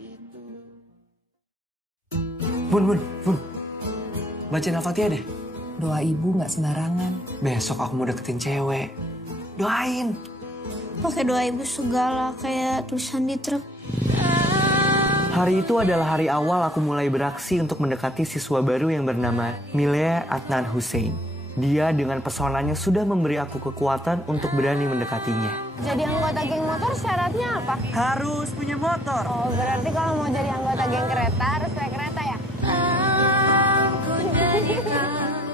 itu. Bun. Bacain Al-Fatihah deh. Doa ibu nggak sembarangan. Besok aku mau deketin cewek. Doain. Pakai doa ibu segala kayak tulisan di truk. Hari itu adalah hari awal aku mulai beraksi untuk mendekati siswa baru yang bernama Milea Adnan Hussein. Dia dengan pesonanya sudah memberi aku kekuatan untuk berani mendekatinya. Jadi anggota geng motor syaratnya apa? Harus punya motor. Oh, berarti kalau mau jadi anggota geng kereta harus naik kereta ya?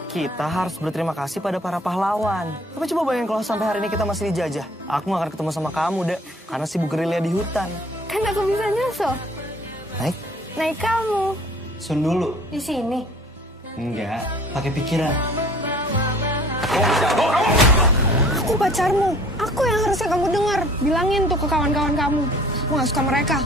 Kita harus berterima kasih pada para pahlawan. Tapi coba bayangin kalau sampai hari ini kita masih dijajah. Aku gak akan ketemu sama kamu, Dek. Karena sibuk gerilya di hutan. Kan aku bisa nyusul. Naik kamu. Sun dulu. Di sini. Enggak, pakai pikiran. Aku pacarmu. Aku yang harusnya kamu dengar. Bilangin tuh ke kawan-kawan kamu. Aku gak suka mereka.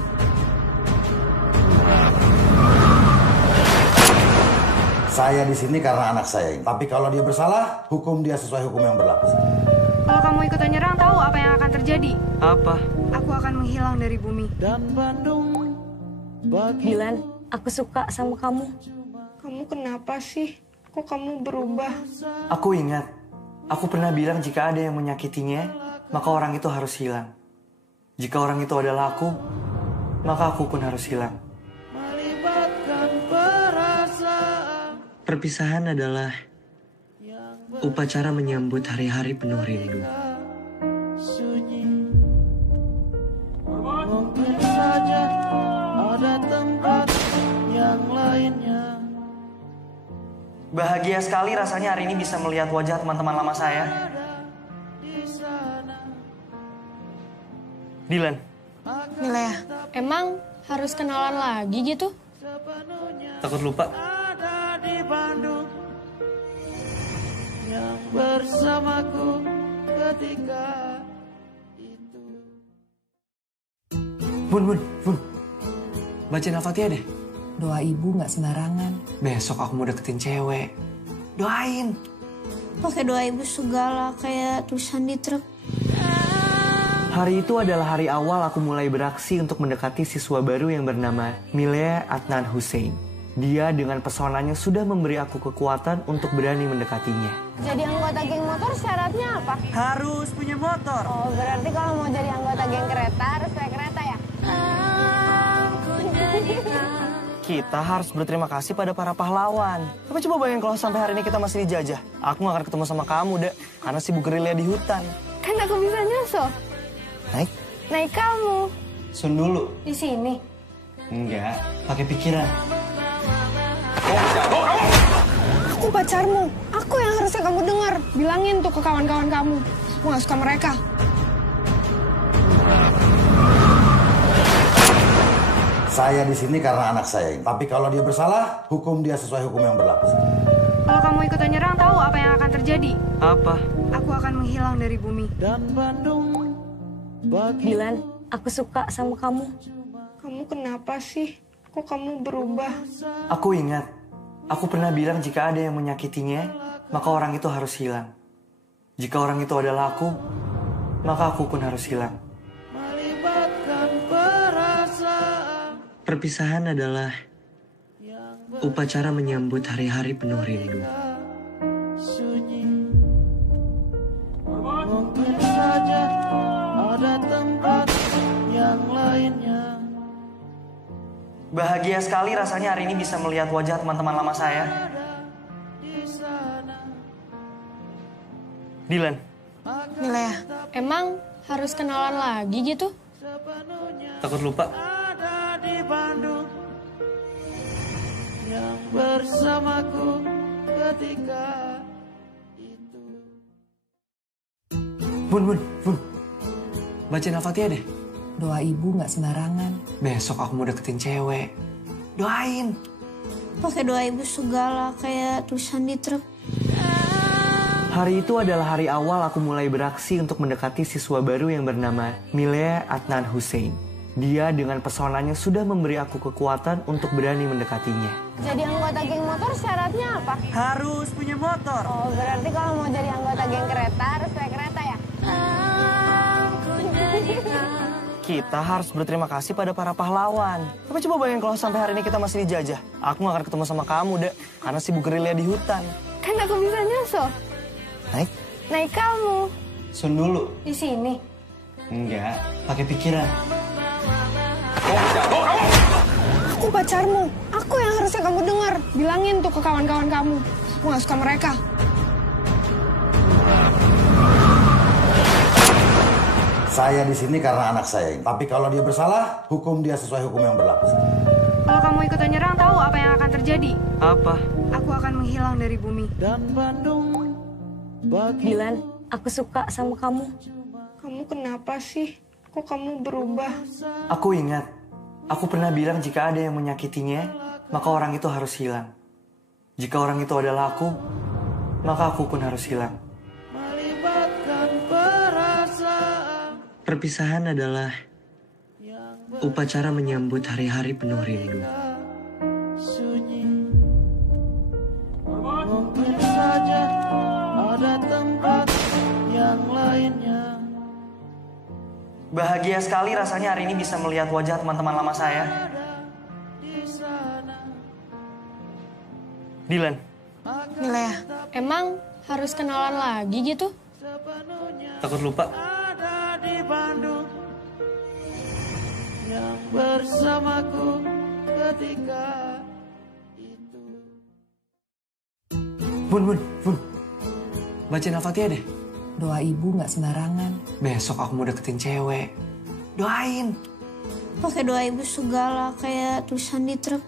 Saya di sini karena anak saya. Tapi kalau dia bersalah, hukum dia sesuai hukum yang berlaku. Kalau kamu ikutan nyerang, tahu apa yang akan terjadi? Apa? Aku akan menghilang dari bumi. Dan Bandung bagi Dylan, aku suka sama kamu. Kamu kenapa sih? Kok kamu berubah? Aku ingat, aku pernah bilang jika ada yang menyakitinya, maka orang itu harus hilang. Jika orang itu adalah aku, maka aku pun harus hilang. melibatkan perasaan. Perpisahan adalah upacara menyambut hari-hari penuh rindu. Sunyi. Mungkin saja ada tempat yang lainnya. Bahagia sekali rasanya hari ini bisa melihat wajah teman-teman lama saya. Dylan. Milea, emang harus kenalan lagi gitu? Takut lupa. Ada di Bandung yang bersamaku ketika Bun. Bacain Al-Fatihah deh. Doa ibu nggak sembarangan. Besok aku mau deketin cewek. Doain. Pakai doa ibu segala kayak tulisan di truk. Hari itu adalah hari awal aku mulai beraksi untuk mendekati siswa baru yang bernama Milea Adnan Hussein. Dia dengan pesonanya sudah memberi aku kekuatan untuk berani mendekatinya. Jadi anggota geng motor syaratnya apa? Harus punya motor. Oh, berarti kalau mau jadi anggota geng kereta harus naik kereta ya? Kita harus berterima kasih pada para pahlawan. Tapi coba bayangin kalau sampai hari ini kita masih dijajah. Aku gak akan ketemu sama kamu, Dek. Karena sibuk gerilya di hutan. Kan aku bisa nyusul. Naik Kamu. Sun dulu. Di sini. Enggak, pakai pikiran. Aku pacarmu. Aku yang harusnya kamu dengar. Bilangin tuh ke kawan-kawan kamu. Aku gak suka mereka. Saya di sini karena anak saya. Tapi kalau dia bersalah, hukum dia sesuai hukum yang berlaku. Kalau kamu ikutan nyerang, tahu apa yang akan terjadi? Apa? Aku akan menghilang dari bumi. Dan Bandung bagi Dilan, aku suka sama kamu. Kamu kenapa sih? Kok kamu berubah? Aku ingat, aku pernah bilang jika ada yang menyakitinya, maka orang itu harus hilang. Jika orang itu adalah aku, maka aku pun harus hilang. melibatkan perasaan. Perpisahan adalah upacara menyambut hari-hari penuh rindu. Sunyi. Mungkin saja ada tempat yang lainnya. Bahagia sekali rasanya hari ini bisa melihat wajah teman-teman lama saya. Dilan, Milea, emang harus kenalan lagi gitu? takut lupa. Ada di Bandung yang bersamaku ketika itu. Bun. Bacain Al-Fatihah deh. Doa ibu nggak sembarangan. Besok aku mau deketin cewek. Doain. Pakai doa ibu segala kayak tulisan di truk. Hari itu adalah hari awal aku mulai beraksi untuk mendekati siswa baru yang bernama Milea Adnan Hussein. Dia dengan pesonanya sudah memberi aku kekuatan untuk berani mendekatinya. Jadi anggota geng motor syaratnya apa? Harus punya motor. Oh, berarti kalau mau jadi anggota geng kereta harus naik kereta ya? Kita harus berterima kasih pada para pahlawan. Tapi coba bayangin kalau sampai hari ini kita masih dijajah. Aku gak akan ketemu sama kamu, Dek. Karena sibuk gerilya di hutan. Kan aku bisa nyusul. Naik kamu. Sun dulu. Di sini. Enggak, pakai pikiran. Aku pacarmu. Aku yang harusnya kamu dengar. Bilangin tuh ke kawan-kawan kamu. Aku gak suka mereka. Saya di sini karena anak saya. Tapi kalau dia bersalah, hukum dia sesuai hukum yang berlaku. Kalau kamu ikutan nyerang, tahu apa yang akan terjadi? Apa? Aku akan menghilang dari bumi. Dan Bandung bagi Dilan, aku suka sama kamu. Kamu kenapa sih? Kok kamu berubah? Aku ingat, aku pernah bilang jika ada yang menyakitinya, maka orang itu harus hilang. Jika orang itu adalah aku, maka aku pun harus hilang. melibatkan perasaan. Perpisahan adalah upacara menyambut hari-hari penuh rindu. Sunyi. Mungkin saja ada tempat yang lainnya. Bahagia sekali rasanya hari ini bisa melihat wajah teman-teman lama saya. Dilan, Milea, emang harus kenalan lagi gitu? takut lupa. Ada di Bandung yang bersamaku ketika itu. Bun. Bacain Al-Fatihah deh. Doa ibu nggak sembarangan. Besok aku mau deketin cewek. Doain. Pakai doa ibu segala kayak tulisan di truk.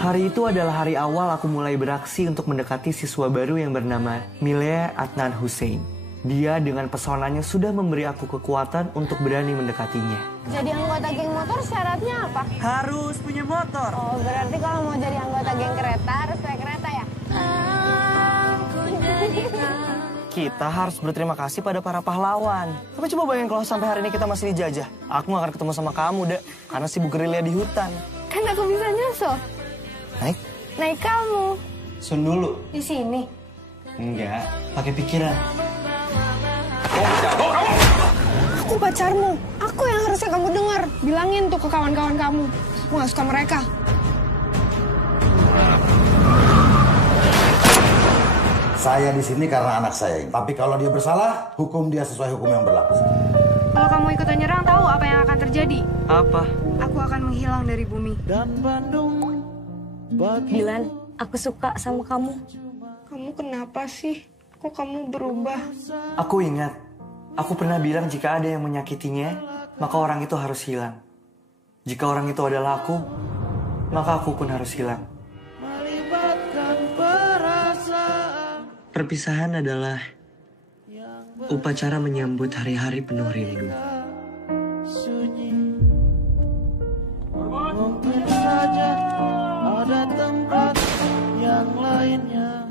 Hari itu adalah hari awal aku mulai beraksi untuk mendekati siswa baru yang bernama Milea Adnan Hussein. Dia dengan pesonanya sudah memberi aku kekuatan untuk berani mendekatinya. Jadi anggota geng motor syaratnya apa? Harus punya motor. Oh, berarti kalau mau jadi anggota geng kereta harus naik kereta ya? Kita harus berterima kasih pada para pahlawan. Tapi coba bayangin kalau sampai hari ini kita masih dijajah. Aku gak akan ketemu sama kamu, Dek. Karena sibuk gerilya di hutan. Kan aku bisa nyusul. Naik? Naik kamu. Sun dulu. Di sini. Enggak, pakai pikiran. Aku pacarmu. Aku yang harusnya kamu dengar. Bilangin tuh ke kawan-kawan kamu. Aku gak suka mereka. Saya di sini karena anak saya. Tapi kalau dia bersalah, hukum dia sesuai hukum yang berlaku. Kalau kamu ikutan nyerang, tahu apa yang akan terjadi? Apa? Aku akan menghilang dari bumi. Dilan, aku suka sama kamu. Kamu kenapa sih? Kok kamu berubah? Aku ingat, aku pernah bilang jika ada yang menyakitinya, maka orang itu harus hilang. Jika orang itu adalah aku, maka aku pun harus hilang. Perpisahan adalah upacara menyambut hari-hari penuh rindu. Mungkin saja ada tempat yang lainnya.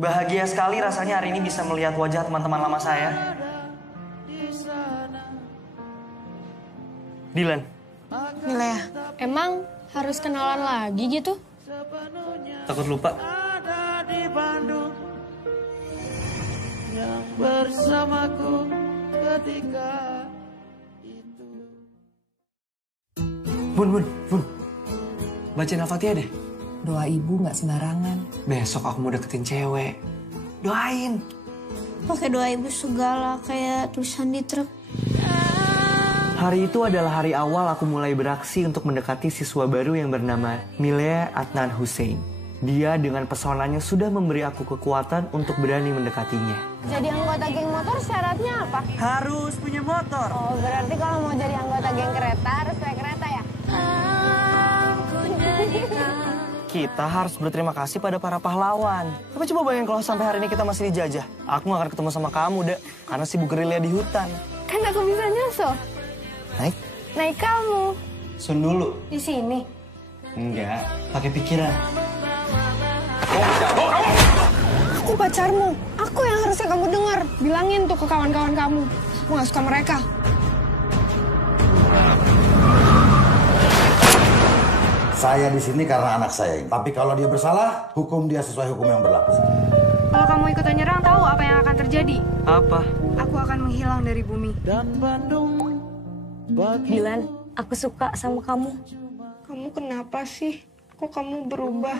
Bahagia sekali rasanya hari ini bisa melihat wajah teman-teman lama saya. Dilan. Milea, emang harus kenalan lagi gitu? Takut lupa? Di Bandung yang bersamaku ketika itu. Bun. Bacain Al-Fatihah deh. Doa ibu nggak sembarangan. Besok aku mau deketin cewek. Doain. Pakai doa ibu segala kayak tulisan di truk. Hari itu adalah hari awal aku mulai beraksi untuk mendekati siswa baru yang bernama Milea Adnan Hussein. Dia dengan pesonanya sudah memberi aku kekuatan untuk berani mendekatinya. Jadi anggota geng motor syaratnya apa? Harus punya motor. Oh, berarti kalau mau jadi anggota geng kereta harus naik kereta ya? Kita harus berterima kasih pada para pahlawan. Tapi coba bayangin kalau sampai hari ini kita masih dijajah. Aku gak akan ketemu sama kamu, Dek. Karena sibuk gerilya di hutan. Kan aku bisa nyusul. Naik? Naik kamu. Sun dulu. Di sini. Enggak, pakai pikiran. Aku pacarmu. Aku yang harusnya kamu dengar. Bilangin tuh ke kawan-kawan kamu. Aku gak suka mereka. Saya di sini karena anak saya. Tapi kalau dia bersalah, hukum dia sesuai hukum yang berlaku. Kalau kamu ikutan nyerang, tahu apa yang akan terjadi? Apa? Aku akan menghilang dari bumi. Dan Bandung bagi Dilan, aku suka sama kamu. Kamu kenapa sih? Kok kamu berubah?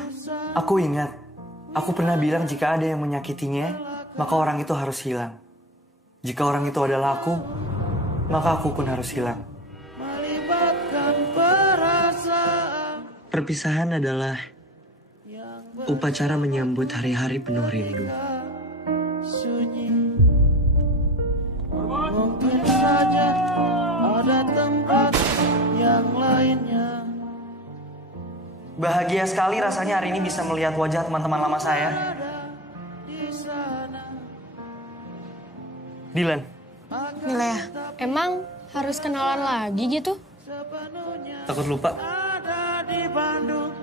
Aku ingat, aku pernah bilang jika ada yang menyakitinya, maka orang itu harus hilang. Jika orang itu adalah aku, maka aku pun harus hilang. melibatkan perasaan. Perpisahan adalah upacara menyambut hari-hari penuh rindu. Sunyi. Mungkin saja ada tempat yang lainnya. Bahagia sekali rasanya hari ini bisa melihat wajah teman-teman lama saya. Dilan. Milea, emang harus kenalan lagi gitu? Takut lupa? Ada di Bandung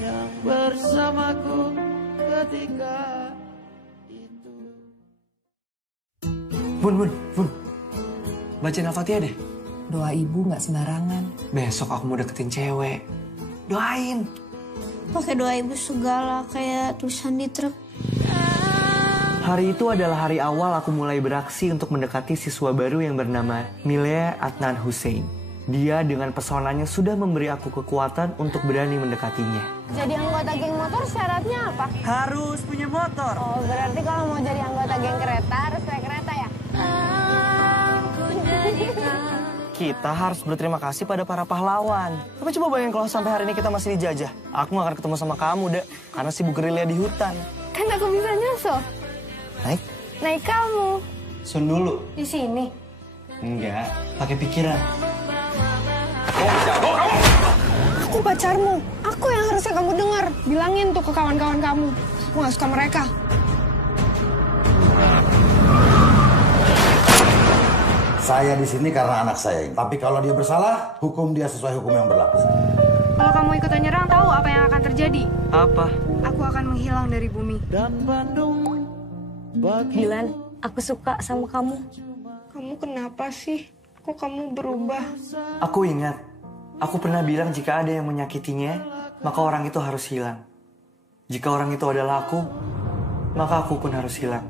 yang bersamaku ketika itu. Bun. Bacain Al-Fatihah deh. Doa ibu nggak sembarangan. Besok aku mau deketin cewek. Doain. Pakai doa ibu segala kayak tulisan di truk. Hari itu adalah hari awal aku mulai beraksi untuk mendekati siswa baru yang bernama Milea Adnan Hussein. Dia dengan pesonanya sudah memberi aku kekuatan untuk berani mendekatinya. Jadi anggota geng motor syaratnya apa? Harus punya motor. Oh, berarti kalau mau jadi anggota geng kereta harus naik kereta ya? Kita harus berterima kasih pada para pahlawan. Tapi coba bayangin kalau sampai hari ini kita masih dijajah. Aku gak akan ketemu sama kamu, Dek. Karena sibuk gerilya di hutan. Kan aku bisa nyusul. Naik? Naik kamu. Sun dulu. Di sini. Enggak, pakai pikiran. Aku pacarmu. Aku yang harusnya kamu dengar. Bilangin tuh ke kawan-kawan kamu. Aku gak suka mereka. Saya di sini karena anak saya. Tapi kalau dia bersalah, hukum dia sesuai hukum yang berlaku. Kalau kamu ikutan nyerang, tahu apa yang akan terjadi? Apa? Aku akan menghilang dari bumi. dan Bandung bagi Dilan, aku suka sama kamu. Kamu kenapa sih? Kok kamu berubah? Aku ingat, aku pernah bilang jika ada yang menyakitinya, maka orang itu harus hilang. Jika orang itu adalah aku, maka aku pun harus hilang.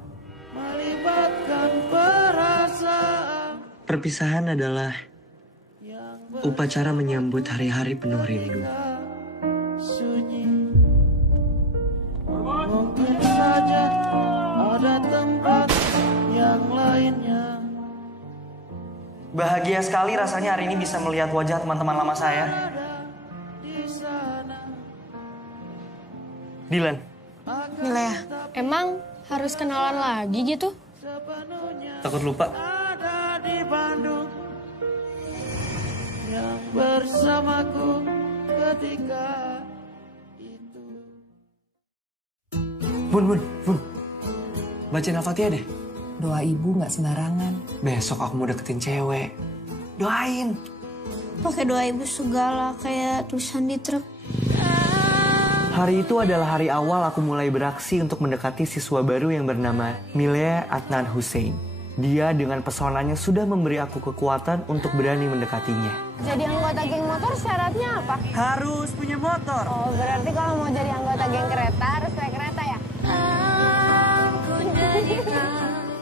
melibatkan perasaan Perpisahan adalah upacara menyambut hari-hari penuh rindu. sunyi. Mungkin saja ada tempat yang lainnya. Bahagia sekali rasanya hari ini bisa melihat wajah teman-teman lama saya. Dilan, Milea, emang harus kenalan lagi gitu? takut lupa. Ada di Bandung yang bersamaku ketika itu. Bun. Bacain Al-Fatihah deh. Doa ibu nggak sembarangan. Besok aku mau deketin cewek. Doain. Pakai doa ibu segala kayak tulisan di truk. Hari itu adalah hari awal aku mulai beraksi untuk mendekati siswa baru yang bernama Milea Adnan Hussein. Dia dengan pesonanya sudah memberi aku kekuatan untuk berani mendekatinya. Jadi anggota geng motor syaratnya apa? Harus punya motor. Oh, berarti kalau mau jadi anggota geng kereta harus naik kereta ya?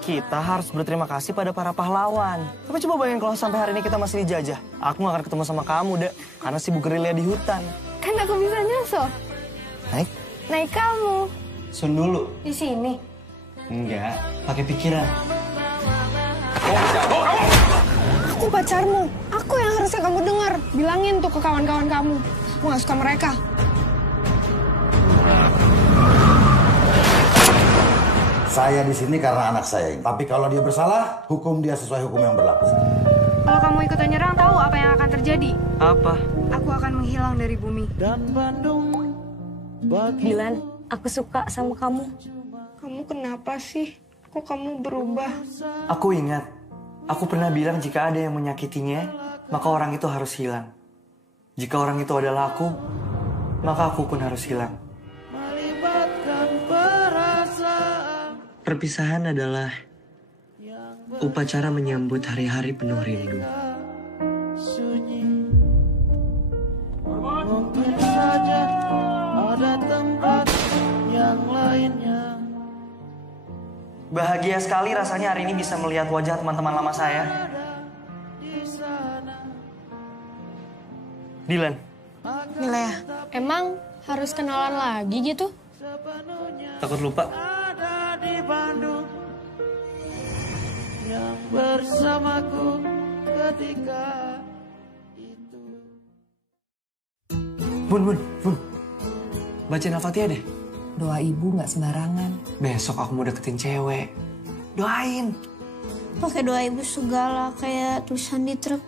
Kita harus berterima kasih pada para pahlawan. Tapi coba bayangin kalau sampai hari ini kita masih dijajah. Aku gak akan ketemu sama kamu, Dek. Karena sibuk gerilya di hutan. Kan aku bisa nyusul. Naik. Naik kamu. Sun dulu. Di sini. Enggak, pakai pikiran. Aku pacarmu. Aku yang harusnya kamu dengar. Bilangin tuh ke kawan-kawan kamu. Aku gak suka mereka. Saya di sini karena anak saya. Tapi kalau dia bersalah, hukum dia sesuai hukum yang berlaku. Kalau kamu ikutan nyerang, tahu apa yang akan terjadi? Apa? Aku akan menghilang dari bumi. Dan Bandung bagi Dilan, aku suka sama kamu. Kamu kenapa sih? Kok kamu berubah? Aku ingat, aku pernah bilang jika ada yang menyakitinya, maka orang itu harus hilang. Jika orang itu adalah aku, maka aku pun harus hilang. melibatkan perasaan Perpisahan adalah upacara menyambut hari-hari penuh rindu. sunyi. Mungkin saja ada tempat yang lainnya. Bahagia sekali rasanya hari ini bisa melihat wajah teman-teman lama saya. Dilan, Milea, emang harus kenalan lagi gitu? takut lupa. Ada di Bandung yang bersamaku ketika itu. Bun. Bacain Al-Fatihah deh. Doa ibu nggak sembarangan. Besok aku mau deketin cewek. Doain. Pakai doa ibu segala kayak tulisan di truk.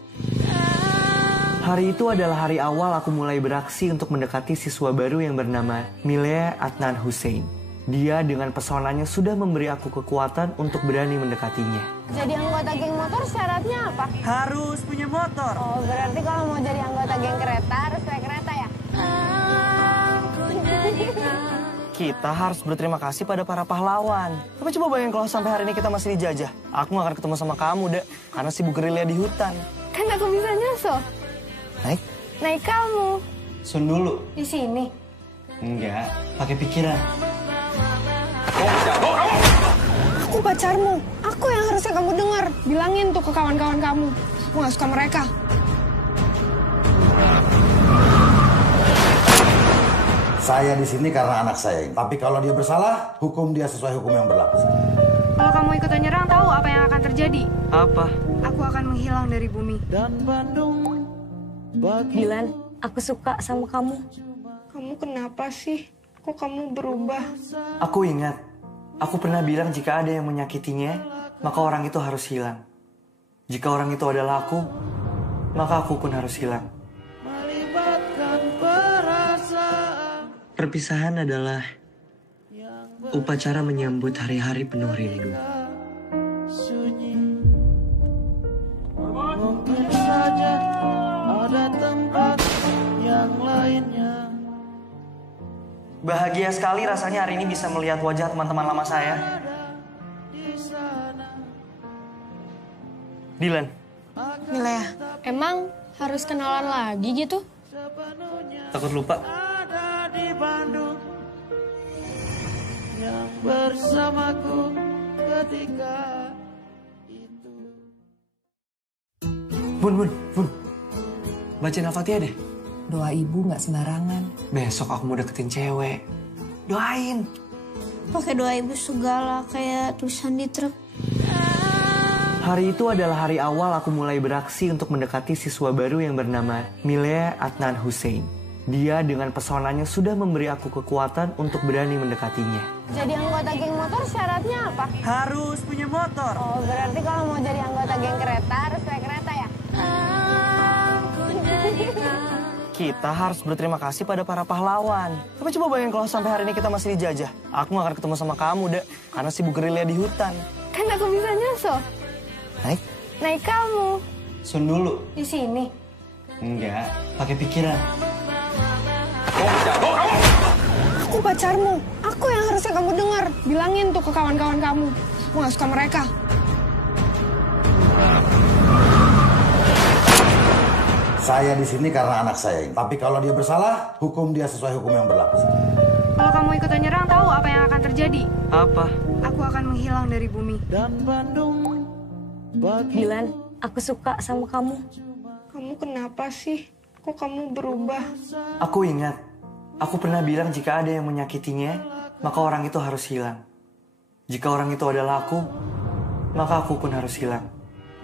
Hari itu adalah hari awal aku mulai beraksi untuk mendekati siswa baru yang bernama Milea Adnan Hussein. Dia dengan pesonanya sudah memberi aku kekuatan untuk berani mendekatinya. Jadi anggota geng motor syaratnya apa? Harus punya motor. Oh, berarti kalau mau jadi anggota geng kereta harus naik kereta ya? Kita harus berterima kasih pada para pahlawan. Tapi coba bayangin kalau sampai hari ini kita masih dijajah. Aku gak akan ketemu sama kamu, Dek. Karena sibuk gerilya di hutan. Kan aku bisa nyusul. Naik. Naik kamu. Sun dulu. Di sini. Enggak, pakai pikiran. Aku pacarmu. Aku yang harusnya kamu dengar. Bilangin tuh ke kawan-kawan kamu. Aku gak suka mereka. Saya di sini karena anak saya. Tapi kalau dia bersalah, hukum dia sesuai hukum yang berlaku. Kalau kamu ikutan nyerang, tahu apa yang akan terjadi? Apa? Aku akan menghilang dari bumi. Dan Bandung bagi Dilan, aku suka sama kamu. Kamu kenapa sih? Kok kamu berubah? Aku ingat, aku pernah bilang jika ada yang menyakitinya, maka orang itu harus hilang. Jika orang itu adalah aku, maka aku pun harus hilang. melibatkan perasaan Perpisahan adalah upacara menyambut hari-hari penuh rindu. sunyi. Mungkin saja ada tempat yang lainnya. Bahagia sekali rasanya hari ini bisa melihat wajah teman-teman lama saya. Dylan. Milea, emang harus kenalan lagi gitu? Takut lupa? Ada di Bandung yang bersamaku ketika itu. Bun. Bacain Al-Fatihah deh. Doa ibu nggak sembarangan. Besok aku mau deketin cewek. Doain. Pakai doa ibu segala kayak tulisan di truk. Hari itu adalah hari awal aku mulai beraksi untuk mendekati siswa baru yang bernama Milea Adnan Hussein. Dia dengan pesonanya sudah memberi aku kekuatan untuk berani mendekatinya. Jadi anggota geng motor syaratnya apa? Harus punya motor. Oh, berarti kalau mau jadi anggota geng kereta harus naik kereta ya? Kita harus berterima kasih pada para pahlawan. Tapi coba bayangin kalau sampai hari ini kita masih dijajah. Aku gak akan ketemu sama kamu, Dek. Karena sibuk gerilya di hutan. Kan aku bisa nyusul. Naik kamu. Sun dulu. Di sini. Enggak, pakai pikiran. Aku pacarmu. Aku yang harusnya kamu dengar. Bilangin tuh ke kawan-kawan kamu. Aku gak suka mereka. Saya di sini karena anak saya ini. Tapi kalau dia bersalah, hukum dia sesuai hukum yang berlaku. Kalau kamu ikutan nyerang, tahu apa yang akan terjadi? Apa? Aku akan menghilang dari bumi. Dan Bandung bagi Dylan, aku suka sama kamu. Kamu kenapa sih? Kok kamu berubah? Aku ingat, aku pernah bilang jika ada yang menyakitinya, maka orang itu harus hilang. Jika orang itu adalah aku, maka aku pun harus hilang.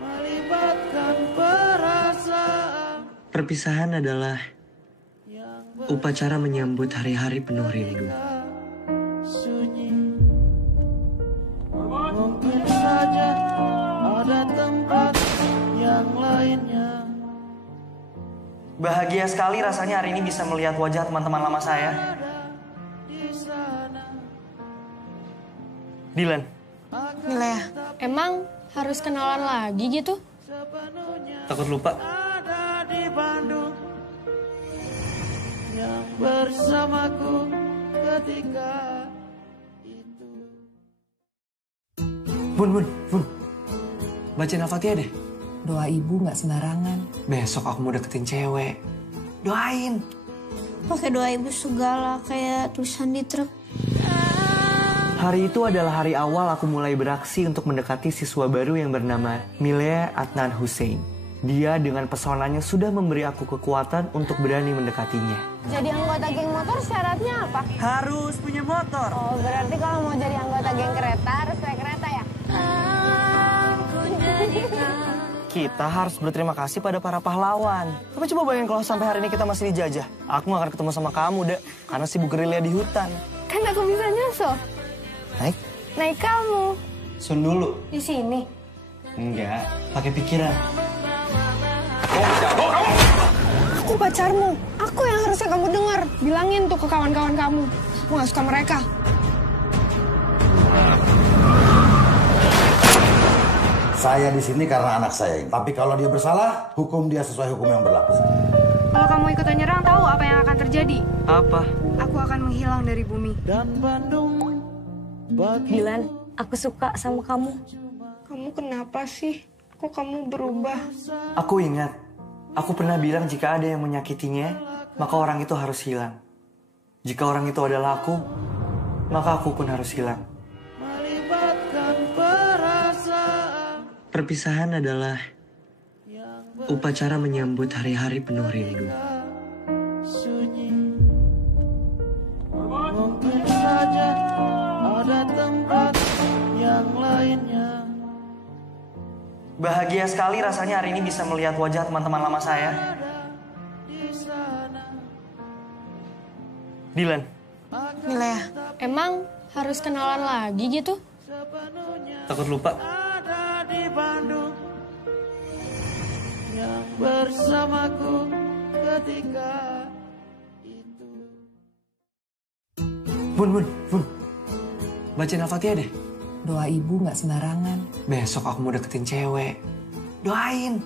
melibatkan perasaan Perpisahan adalah upacara menyambut hari-hari penuh rindu. sunyi. Mungkin saja ada tempat yang lainnya. Bahagia sekali rasanya hari ini bisa melihat wajah teman-teman lama saya. Dylan. Milea, emang harus kenalan lagi gitu? Takut lupa? Ada di Bandung yang bersamaku ketika itu. Bun. Bacain Al-Fatihah deh. Doa ibu nggak sembarangan. Besok aku mau deketin cewek. Doain. Pakai doa ibu segala kayak tulisan di truk. Hari itu adalah hari awal aku mulai beraksi untuk mendekati siswa baru yang bernama Milea Adnan Hussein. Dia dengan pesonanya sudah memberi aku kekuatan untuk berani mendekatinya. Jadi anggota geng motor syaratnya apa? Harus punya motor. Oh, berarti kalau mau jadi anggota geng kereta harus naik kereta ya? Kita harus berterima kasih pada para pahlawan. Tapi coba bayangin kalau sampai hari ini kita masih dijajah. Aku gak akan ketemu sama kamu, Dek. Karena sibuk gerilya di hutan. Kan aku bisa nyusul. Naik kamu. Sun dulu. Di sini. Enggak, pakai pikiran. Aku pacarmu. Aku yang harusnya kamu dengar. Bilangin tuh ke kawan-kawan kamu. Aku gak suka mereka. Saya di sini karena anak saya ini. Tapi kalau dia bersalah, hukum dia sesuai hukum yang berlaku. Kalau kamu ikutan nyerang, tahu apa yang akan terjadi? Apa? Aku akan menghilang dari bumi. Dan Bandung bagi Dylan, aku suka sama kamu. Kamu kenapa sih? Kok kamu berubah? Aku ingat, aku pernah bilang jika ada yang menyakitinya, maka orang itu harus hilang. Jika orang itu adalah aku, maka aku pun harus hilang. melibatkan perasaan Perpisahan adalah upacara menyambut hari-hari penuh rindu. sunyi. Mungkin saja ada tempat yang lainnya. Bahagia sekali rasanya hari ini bisa melihat wajah teman-teman lama saya. Dylan. Milea, emang harus kenalan lagi gitu? Takut lupa? Ada di Bandung yang bersamaku ketika itu. Bun. Bacain Al-Fatihah deh. Doa ibu nggak sembarangan. Besok aku mau deketin cewek. Doain.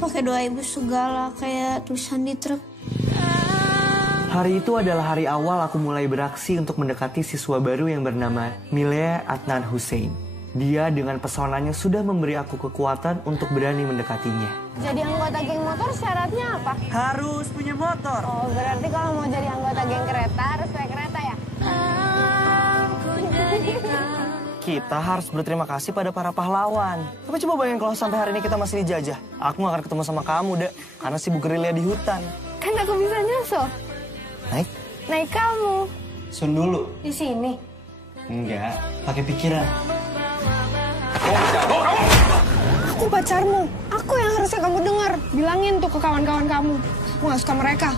Pakai doa ibu segala kayak tulisan di truk. Hari itu adalah hari awal aku mulai beraksi untuk mendekati siswa baru yang bernama Milea Adnan Hussein. Dia dengan pesonanya sudah memberi aku kekuatan untuk berani mendekatinya. Jadi anggota geng motor syaratnya apa? Harus punya motor. Oh, berarti kalau mau jadi anggota geng kereta harus naik kereta ya? Kita harus berterima kasih pada para pahlawan. Tapi coba bayangin kalau sampai hari ini kita masih dijajah. Aku gak akan ketemu sama kamu, Dek. Karena sibuk gerilya di hutan. Kan aku bisa nyusul. Naik? Naik kamu. Sun dulu. Di sini. Enggak, pakai pikiran. Aku pacarmu. Aku yang harusnya kamu dengar. Bilangin tuh ke kawan-kawan kamu. Aku gak suka mereka.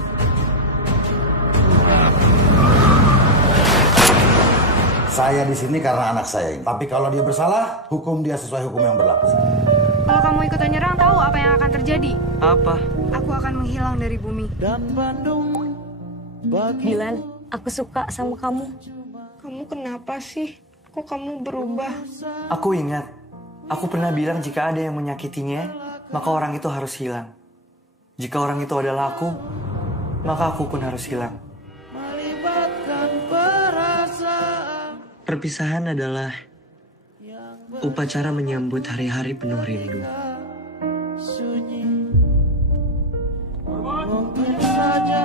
Saya di sini karena anak saya ini. Tapi kalau dia bersalah, hukum dia sesuai hukum yang berlaku. Kalau kamu ikutan nyerang, tahu apa yang akan terjadi? Apa? Aku akan menghilang dari bumi. Dan Bandung bagi Dilan, aku suka sama kamu. Kamu kenapa sih? Kok kamu berubah? Aku ingat, aku pernah bilang jika ada yang menyakitinya, maka orang itu harus hilang. Jika orang itu adalah aku, maka aku pun harus hilang. melibatkan perasaan Perpisahan adalah upacara menyambut hari-hari penuh rindu. sunyi. Mungkin saja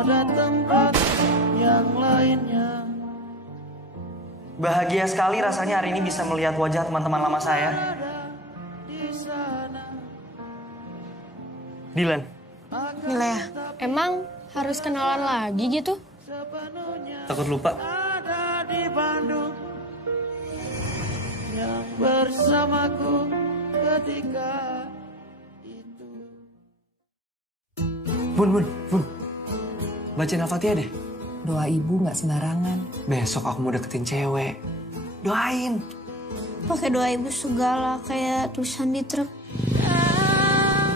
ada tempat yang lainnya. Bahagia sekali rasanya hari ini bisa melihat wajah teman-teman lama saya. Dilan. Milea, emang harus kenalan lagi gitu? Takut lupa? Ada di Bandung yang bersamaku ketika itu. Bun. Bacain Al-Fatihah deh. Doa ibu nggak sembarangan. Besok aku mau deketin cewek. Doain. Pakai doa ibu segala kayak tulisan di truk.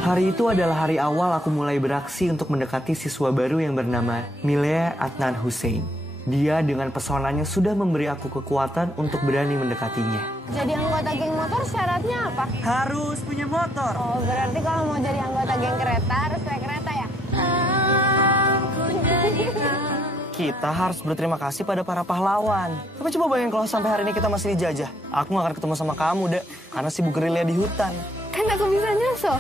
Hari itu adalah hari awal aku mulai beraksi untuk mendekati siswa baru yang bernama Milea Adnan Hussein. Dia dengan pesonanya sudah memberi aku kekuatan untuk berani mendekatinya. Jadi anggota geng motor syaratnya apa? Harus punya motor. Oh, berarti kalau mau jadi anggota geng kereta harus naik kereta ya? Kita harus berterima kasih pada para pahlawan. Tapi coba bayangin kalau sampai hari ini kita masih dijajah. Aku gak akan ketemu sama kamu, Dek. Karena sibuk gerilya di hutan. Kan aku bisa nyusul.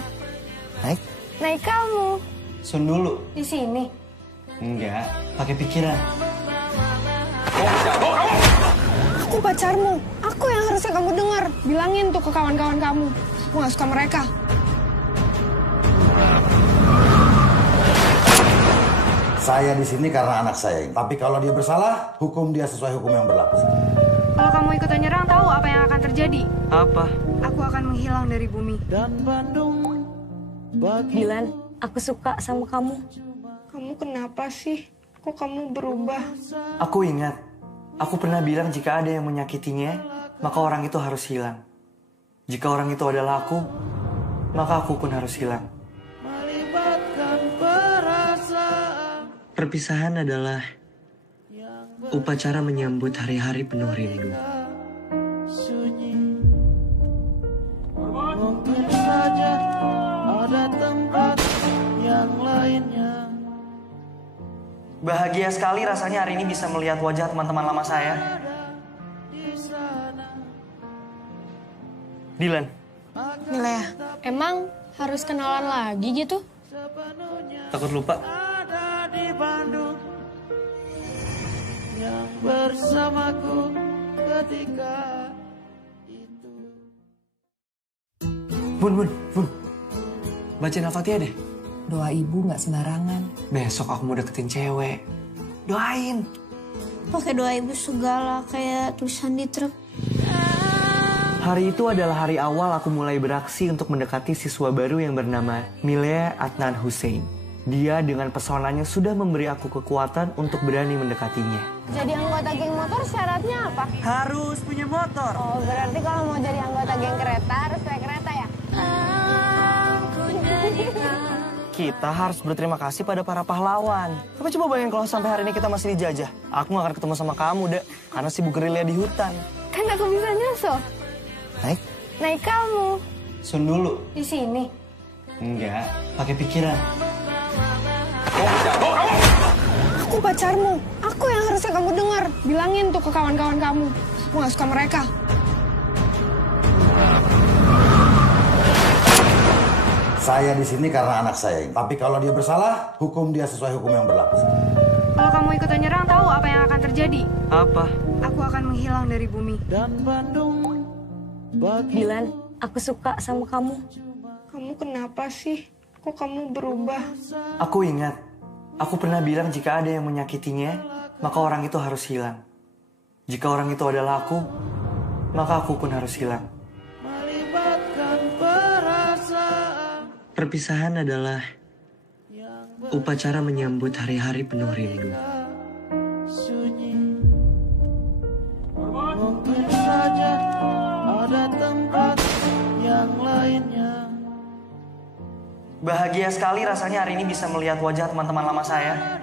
Naik? Naik kamu. Sun dulu. Di sini. Enggak, pakai pikiran. Aku pacarmu. Aku yang harusnya kamu dengar. Bilangin tuh ke kawan-kawan kamu. Aku gak suka mereka. Saya di sini karena anak saya ini. Tapi kalau dia bersalah, hukum dia sesuai hukum yang berlaku. Kalau kamu ikutan nyerang, tahu apa yang akan terjadi? Apa? Aku akan menghilang dari bumi. Dan Bandung bagi Dilan, aku suka sama kamu. Kamu kenapa sih? Kok kamu berubah? Aku ingat, aku pernah bilang jika ada yang menyakitinya, maka orang itu harus hilang. Jika orang itu adalah aku, maka aku pun harus hilang. melibatkan perasaan Perpisahan adalah upacara menyambut hari-hari penuh rindu. sunyi. Mungkin saja ada tempat yang lainnya. Bahagia sekali rasanya hari ini bisa melihat wajah teman-teman lama saya. Dilan. Milea, emang harus kenalan lagi gitu? Takut lupa? Ada di Bandung yang bersamaku ketika itu. Bun. Bacain Al-Fatihah deh. Doa ibu nggak sembarangan. Besok aku mau deketin cewek. Doain. Pakai doa ibu segala kayak tulisan di truk. Hari itu adalah hari awal aku mulai beraksi untuk mendekati siswa baru yang bernama Milea Adnan Hussein. Dia dengan pesonanya sudah memberi aku kekuatan untuk berani mendekatinya. Jadi anggota geng motor syaratnya apa? Harus punya motor. Oh, berarti kalau mau jadi anggota geng kereta harus naik kereta ya? Kita harus berterima kasih pada para pahlawan. Tapi coba bayangin kalau sampai hari ini kita masih dijajah. Aku gak akan ketemu sama kamu, Dek. Karena sibuk gerilya di hutan. Kan aku bisa nyusul. Naik? Naik kamu. Sun dulu. Di sini. Enggak, pakai pikiran. Aku pacarmu. Aku yang harusnya kamu dengar. Bilangin tuh ke kawan-kawan kamu. Aku gak suka mereka. Saya di sini karena anak saya. Tapi kalau dia bersalah, hukum dia sesuai hukum yang berlaku. Kalau kamu ikut nyerang, tahu apa yang akan terjadi? Apa? Aku akan menghilang dari bumi. Dan Bandung bagi Dilan, aku suka sama kamu. Kamu kenapa sih? Kok kamu berubah? Aku ingat, aku pernah bilang jika ada yang menyakitinya, maka orang itu harus hilang. Jika orang itu adalah aku, maka aku pun harus hilang. melibatkan perasaan Perpisahan adalah upacara menyambut hari-hari penuh rindu. sunyi. Mungkin saja ada tempat yang lainnya. Bahagia sekali rasanya hari ini bisa melihat wajah teman-teman lama saya.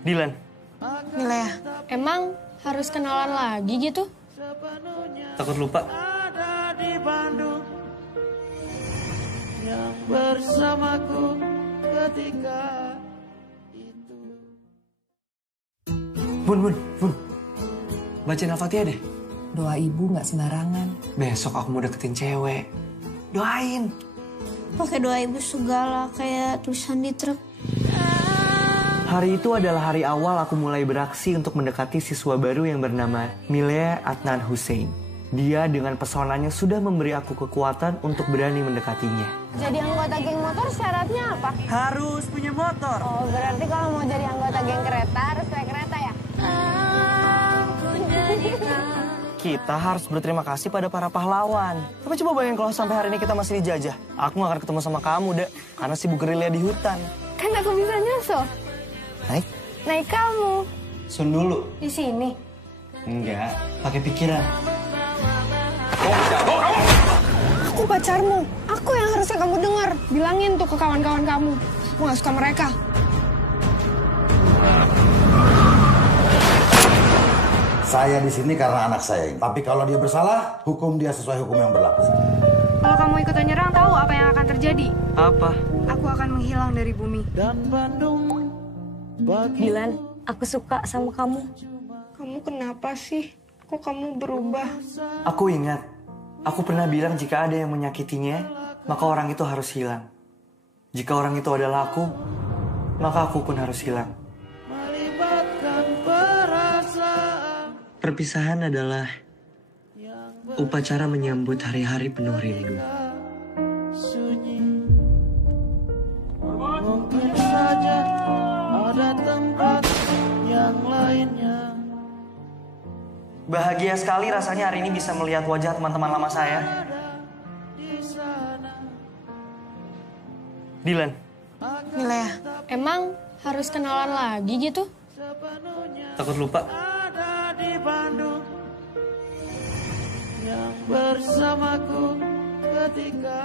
Dilan, Milea, emang harus kenalan lagi gitu? takut lupa? Ada di Bandung yang bersamaku ketika itu. Bun. Bacain Al-Fatihah deh. Doa ibu nggak sembarangan. Besok aku mau deketin cewek. Doain. Pakai doa ibu segala kayak tulisan di truk. Hari itu adalah hari awal aku mulai beraksi untuk mendekati siswa baru yang bernama Milea Adnan Hussein. Dia dengan pesonanya sudah memberi aku kekuatan untuk berani mendekatinya. Jadi anggota geng motor syaratnya apa? Harus punya motor. Oh, berarti kalau mau jadi anggota geng kereta harus naik kereta ya? Kita harus berterima kasih pada para pahlawan. Tapi coba bayangin kalau sampai hari ini kita masih dijajah. Aku gak akan ketemu sama kamu, Dek. Karena sibuk gerilya di hutan. Kan aku bisa nyusul. Naik. Naik kamu. Sun dulu. Di sini. Enggak, pakai pikiran. Aku pacarmu. Aku yang harusnya kamu dengar. Bilangin tuh ke kawan-kawan kamu. Aku gak suka mereka. Saya di sini karena anak saya. Tapi kalau dia bersalah, hukum dia sesuai hukum yang berlaku. Kalau kamu ikut nyerang, tahu apa yang akan terjadi? Apa? Aku akan menghilang dari bumi. Dan Bandung bagi Dilan, aku suka sama kamu. Kamu kenapa sih? Kok kamu berubah? Aku ingat, aku pernah bilang jika ada yang menyakitinya, maka orang itu harus hilang. Jika orang itu adalah aku, maka aku pun harus hilang. melibatkan perasaan Perpisahan adalah upacara menyambut hari-hari penuh rindu. sunyi. Mungkin saja ada tempat yang lainnya. Bahagia sekali rasanya hari ini bisa melihat wajah teman-teman lama saya. Dilan, Milea, emang harus kenalan lagi gitu? takut lupa? Ada di Bandung yang bersamaku ketika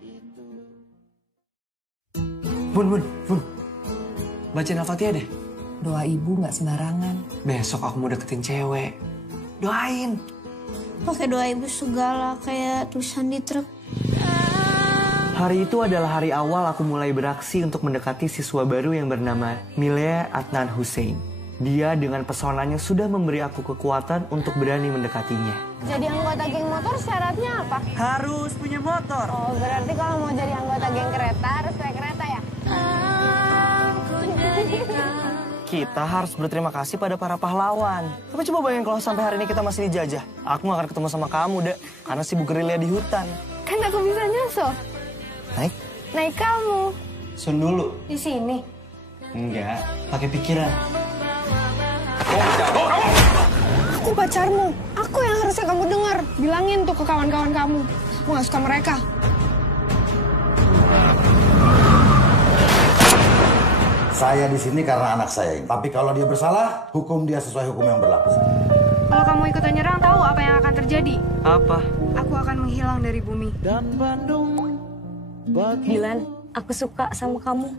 itu. Bun. Bacain Al-Fatihah deh. Doa ibu nggak sembarangan. Besok aku mau deketin cewek. Doain. Pakai doa ibu segala kayak tulisan di truk. Hari itu adalah hari awal aku mulai beraksi untuk mendekati siswa baru yang bernama Milea Adnan Hussein. Dia dengan pesonanya sudah memberi aku kekuatan untuk berani mendekatinya. Jadi anggota geng motor syaratnya apa? Harus punya motor. Oh, berarti kalau mau jadi anggota geng kereta harus naik kereta ya? Kita harus berterima kasih pada para pahlawan. Tapi coba bayangin kalau sampai hari ini kita masih dijajah. Aku gak akan ketemu sama kamu, Dek. Karena sibuk gerilya di hutan. Kan aku bisa nyusul. Naik. Naik kamu. Sun dulu. Di sini. Enggak, pakai pikiran. Aku pacarmu. Aku yang harusnya kamu dengar. Bilangin tuh ke kawan-kawan kamu. Aku gak suka mereka. Saya di sini karena anak saya. Tapi kalau dia bersalah, hukum dia sesuai hukum yang berlaku. Kalau kamu ikut nyerang, tahu apa yang akan terjadi? Apa? Aku akan menghilang dari bumi. Dan Bandung bagi Dilan, aku suka sama kamu.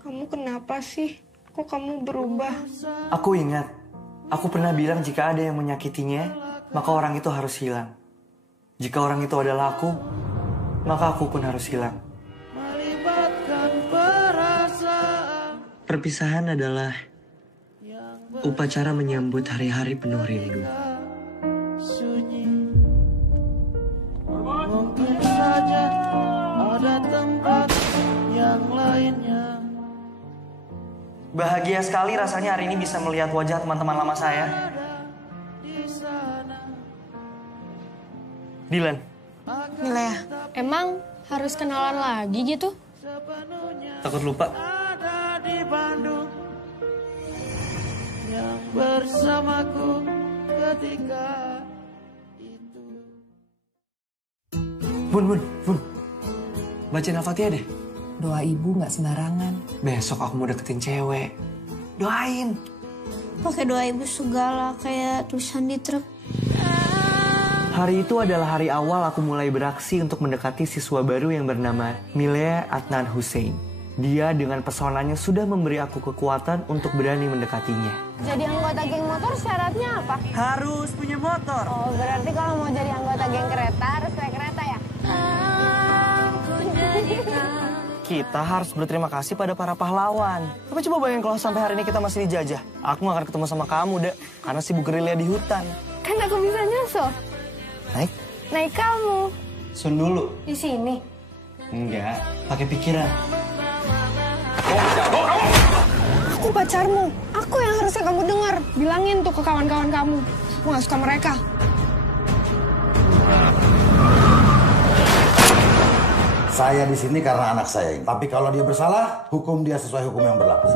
Kamu kenapa sih? Kok kamu berubah? Aku ingat, aku pernah bilang jika ada yang menyakitinya, maka orang itu harus hilang. Jika orang itu adalah aku, maka aku pun harus hilang. melibatkan Perpisahan adalah upacara menyambut hari-hari penuh rindu. sunyi. Mungkin saja ada tempat yang lainnya. Bahagia sekali rasanya hari ini bisa melihat wajah teman-teman lama saya. Dilan. Milea, emang harus kenalan lagi gitu? Takut lupa? Ada di Bandung yang bersamaku ketika itu. Bun. Bacain Al-Fatihah deh. Doa ibu nggak sembarangan. Besok aku mau deketin cewek. Doain. Pakai doa ibu segala kayak tulisan di truk. Hari itu adalah hari awal aku mulai beraksi untuk mendekati siswa baru yang bernama Milea Adnan Hussein. Dia dengan pesonanya sudah memberi aku kekuatan untuk berani mendekatinya. Jadi anggota geng motor syaratnya apa? Harus punya motor. Oh, berarti kalau mau jadi anggota geng kereta harus naik kereta ya? Kita harus berterima kasih pada para pahlawan. Tapi coba bayangin kalau sampai hari ini kita masih dijajah. Aku gak akan ketemu sama kamu, Dek. Karena sibuk gerilya di hutan. Kan aku bisa nyusul. Naik? Naik kamu. Sun dulu. Di sini. Enggak, pakai pikiran. Aku pacarmu. Aku yang harusnya kamu dengar. Bilangin tuh ke kawan-kawan kamu. Aku gak suka mereka. Saya di sini karena anak saya ini. Tapi kalau dia bersalah, hukum dia sesuai hukum yang berlaku.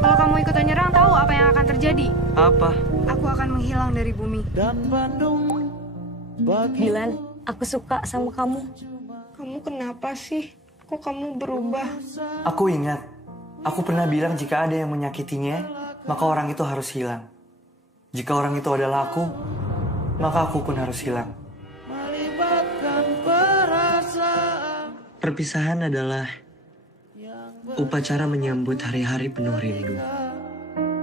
Kalau kamu ikut nyerang, tahu apa yang akan terjadi? Apa? Aku akan menghilang dari bumi. Dan Bandung bagi Dilan, aku suka sama kamu. Kamu kenapa sih? Kok kamu berubah? Aku ingat, aku pernah bilang jika ada yang menyakitinya, maka orang itu harus hilang. Jika orang itu adalah aku, maka aku pun harus hilang. melibatkan perasaan. Perpisahan adalah upacara menyambut hari-hari penuh rindu.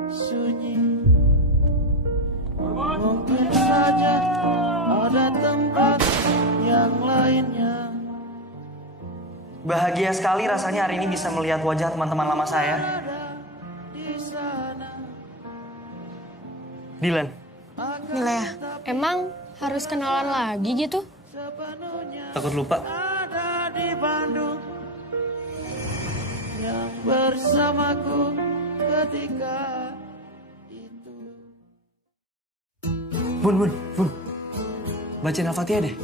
Sunyi. Mungkin saja ada tempat yang lainnya. Bahagia sekali rasanya hari ini bisa melihat wajah teman-teman lama saya. Dilan. Milea, emang harus kenalan lagi gitu? Takut lupa? Ada di Bandung yang bersamaku ketika itu. Bun. Bacain Al-Fatihah deh.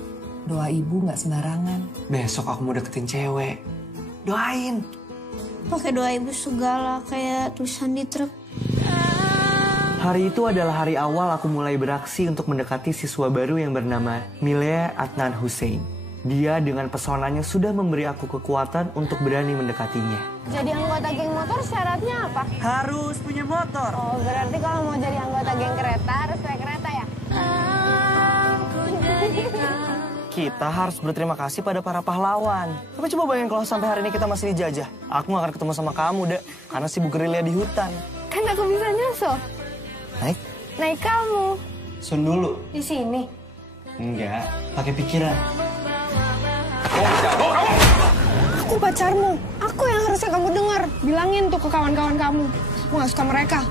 Doa ibu nggak sembarangan. Besok aku mau deketin cewek. Doain. Pakai doa ibu segala kayak tulisan di truk. Hari itu adalah hari awal aku mulai beraksi untuk mendekati siswa baru yang bernama Milea Adnan Hussein. Dia dengan pesonanya sudah memberi aku kekuatan untuk berani mendekatinya. Jadi anggota geng motor syaratnya apa? Harus punya motor. Oh, berarti kalau mau jadi anggota geng kereta harus naik kereta ya? Kita harus berterima kasih pada para pahlawan. Tapi coba bayangin kalau sampai hari ini kita masih dijajah. Aku gak akan ketemu sama kamu, Dek. Karena sibuk gerilya di hutan. Kan aku bisa nyusul. Naik? Naik kamu. Sun dulu. Di sini. Enggak, pakai pikiran. Aku pacarmu. Aku yang harusnya kamu dengar. Bilangin tuh ke kawan-kawan kamu. Aku gak suka mereka.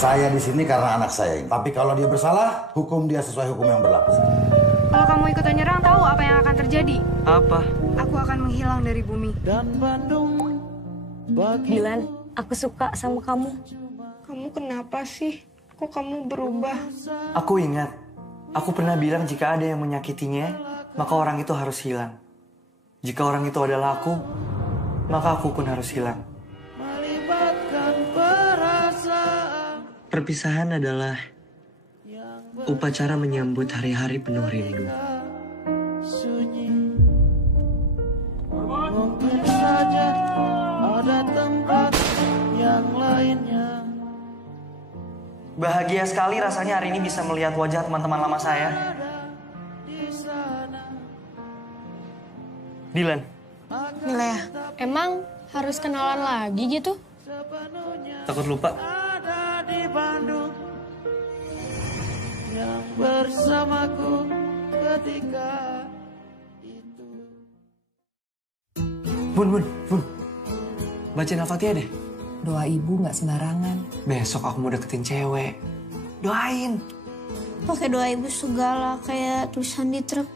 Saya di sini karena anak saya ini. Tapi kalau dia bersalah, hukum dia sesuai hukum yang berlaku. Kalau kamu ikut nyerang, tahu apa yang akan terjadi? Apa? Aku akan menghilang dari bumi. Dan Bandung bagi Dilan, aku suka sama kamu. Kamu kenapa sih? Kok kamu berubah? Aku ingat, aku pernah bilang jika ada yang menyakitinya, maka orang itu harus hilang. Jika orang itu adalah aku, maka aku pun harus hilang. melibatkan perasaan. Perpisahan adalah upacara menyambut hari-hari penuh rindu. Sunyi. Mungkin saja ada tempat yang lainnya. Bahagia sekali rasanya hari ini bisa melihat wajah teman-teman lama saya. Dilan. Milea, emang harus kenalan lagi gitu? Takut lupa? Ada di Bandung yang bersamaku ketika Bun. Bacain Al-Fatihah deh. Doa ibu nggak sembarangan. Besok aku mau deketin cewek. Doain. Pakai doa ibu segala kayak tulisan di truk.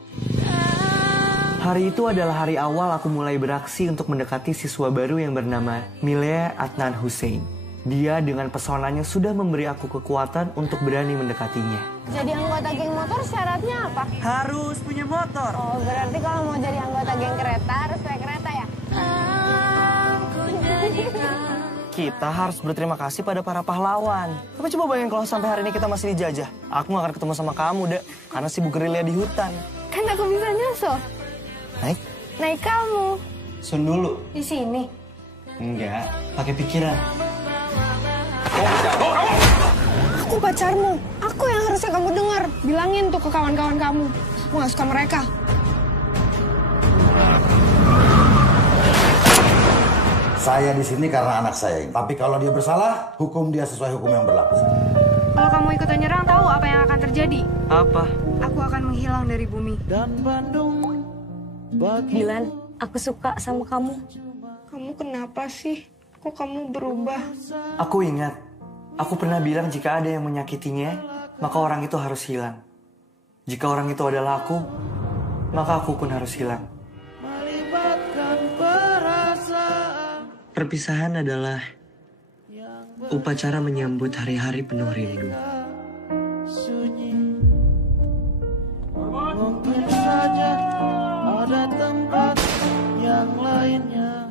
Hari itu adalah hari awal aku mulai beraksi untuk mendekati siswa baru yang bernama Milea Adnan Hussein. Dia dengan pesonanya sudah memberi aku kekuatan untuk berani mendekatinya. Jadi anggota geng motor syaratnya apa? Harus punya motor. Oh, berarti kalau mau jadi anggota geng kereta harus naik kereta ya? Kita harus berterima kasih pada para pahlawan. Tapi coba bayangin kalau sampai hari ini kita masih dijajah. Aku gak akan ketemu sama kamu, Dek. Karena sibuk gerilya di hutan. Kan aku bisa nyusul. Naik Kamu. Sun dulu. Di sini. Enggak, pakai pikiran. Aku pacarmu. Aku yang harusnya kamu dengar. Bilangin tuh ke kawan-kawan kamu. Aku gak suka mereka. Saya di sini karena anak saya. Tapi kalau dia bersalah, hukum dia sesuai hukum yang berlaku. Kalau kamu ikut nyerang, tahu apa yang akan terjadi? Apa? Aku akan menghilang dari bumi. Dan Bandung bagi Dilan, aku suka sama kamu. Kamu kenapa sih? Kok kamu berubah? Aku ingat, aku pernah bilang jika ada yang menyakitinya, maka orang itu harus hilang. Jika orang itu adalah aku, maka aku pun harus hilang. melibatkan perasaan Perpisahan adalah upacara menyambut hari-hari penuh rindu. sunyi. Mungkin saja ada tempat yang lainnya.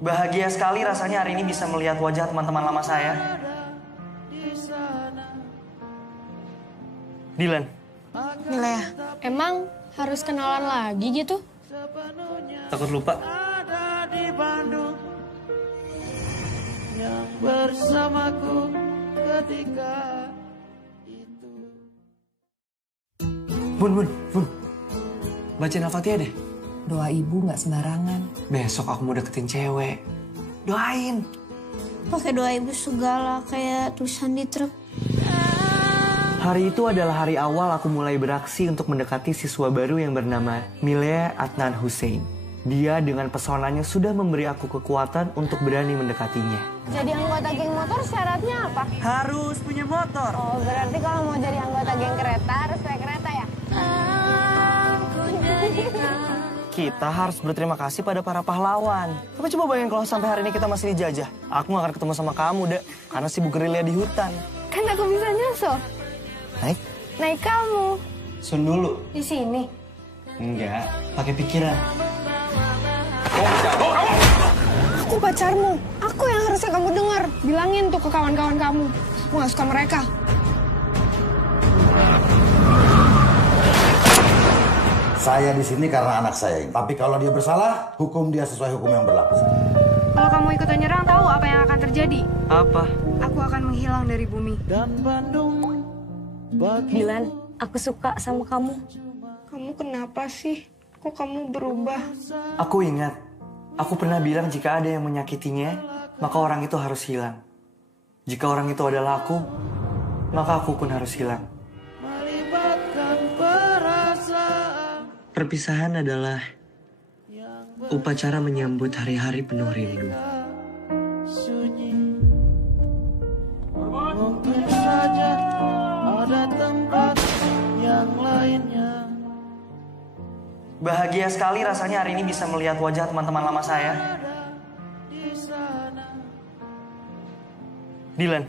bahagia sekali rasanya hari ini bisa melihat wajah teman-teman lama saya. Dilan, Milea, emang harus kenalan lagi gitu? takut lupa. Ada di Bandung yang bersamaku ketika itu. Bun. Bacain Al-Fatihah deh. Doa ibu nggak sembarangan. Besok aku mau deketin cewek. Doain. Pakai doa ibu segala kayak tulisan di truk. Hari itu adalah hari awal aku mulai beraksi untuk mendekati siswa baru yang bernama Milea Adnan Hussein. Dia dengan pesonanya sudah memberi aku kekuatan untuk berani mendekatinya. Jadi anggota geng motor syaratnya apa? Harus punya motor. Oh, berarti kalau mau jadi anggota geng kereta harus naik kereta ya? Kita harus berterima kasih pada para pahlawan. Tapi coba bayangin kalau sampai hari ini kita masih dijajah. Aku gak akan ketemu sama kamu, Dek. Karena sibuk gerilya di hutan. Kan aku bisa nyusul. Naik kamu. Sun dulu. Di sini. Enggak, pakai pikiran. Aku pacarmu. Aku yang harusnya kamu dengar. Bilangin tuh ke kawan-kawan kamu. Aku gak suka mereka. Saya di sini karena anak saya. Tapi kalau dia bersalah, hukum dia sesuai hukum yang berlaku. Kalau kamu ikut nyerang, tahu apa yang akan terjadi? Apa? Aku akan menghilang dari bumi. Dan Bandung bagi Dilan, aku suka sama kamu. Kamu kenapa sih? Kok kamu berubah? Aku ingat, aku pernah bilang jika ada yang menyakitinya, maka orang itu harus hilang. Jika orang itu adalah aku, maka aku pun harus hilang. melibatkan perasaan Perpisahan adalah upacara menyambut hari-hari penuh rindu. sunyi. Mungkin saja ada tempat yang lainnya. Bahagia sekali rasanya hari ini bisa melihat wajah teman-teman lama saya. Dilan,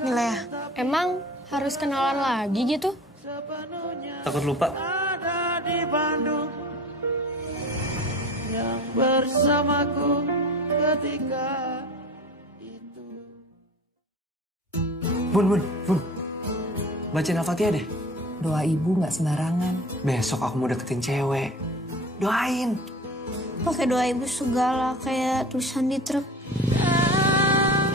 Milea, emang harus kenalan lagi gitu? takut lupa. Ada di Bandung yang bersamaku ketika itu. Bun. Bacain Al-Fatihah deh. Doa ibu nggak sembarangan. Besok aku mau deketin cewek. Doain. Pakai doa ibu segala kayak tulisan di truk.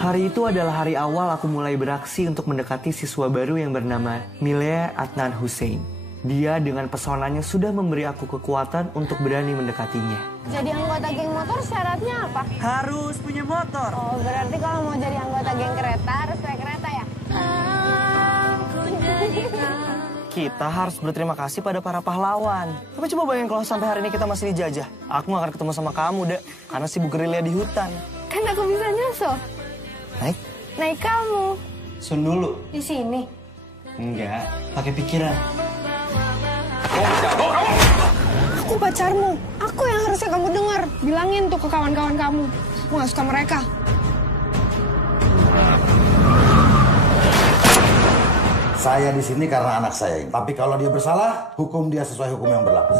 Hari itu adalah hari awal aku mulai beraksi untuk mendekati siswa baru yang bernama Milea Adnan Hussein. Dia dengan pesonanya sudah memberi aku kekuatan untuk berani mendekatinya. Jadi anggota geng motor syaratnya apa? Harus punya motor. Oh, berarti kalau mau jadi anggota geng kereta harus naik kereta ya? Kita harus berterima kasih pada para pahlawan. Tapi coba bayangin kalau sampai hari ini kita masih dijajah. Aku gak akan ketemu sama kamu, Dek. Karena sibuk gerilya di hutan. Kan aku bisa nyusul. Naik? Naik kamu. Sun dulu. Di sini. Enggak, pakai pikiran. Aku pacarmu. Aku yang harusnya kamu dengar. Bilangin tuh ke kawan-kawan kamu. Aku gak suka mereka. Saya di sini karena anak saya ini. Tapi kalau dia bersalah, hukum dia sesuai hukum yang berlaku.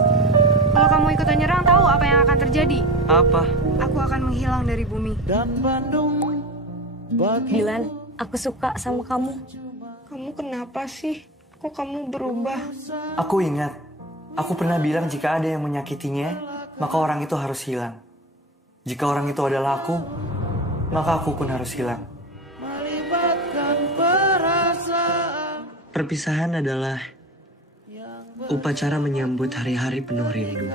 Kalau kamu ikutan nyerang, tahu apa yang akan terjadi? Apa? Aku akan menghilang dari bumi. Dan Bandung bagi Dilan, aku suka sama kamu. Kamu kenapa sih? Kok kamu berubah? Aku ingat, aku pernah bilang jika ada yang menyakitinya, maka orang itu harus hilang. Jika orang itu adalah aku, maka aku pun harus hilang. melibatkan perasaan Perpisahan adalah upacara menyambut hari-hari penuh rindu.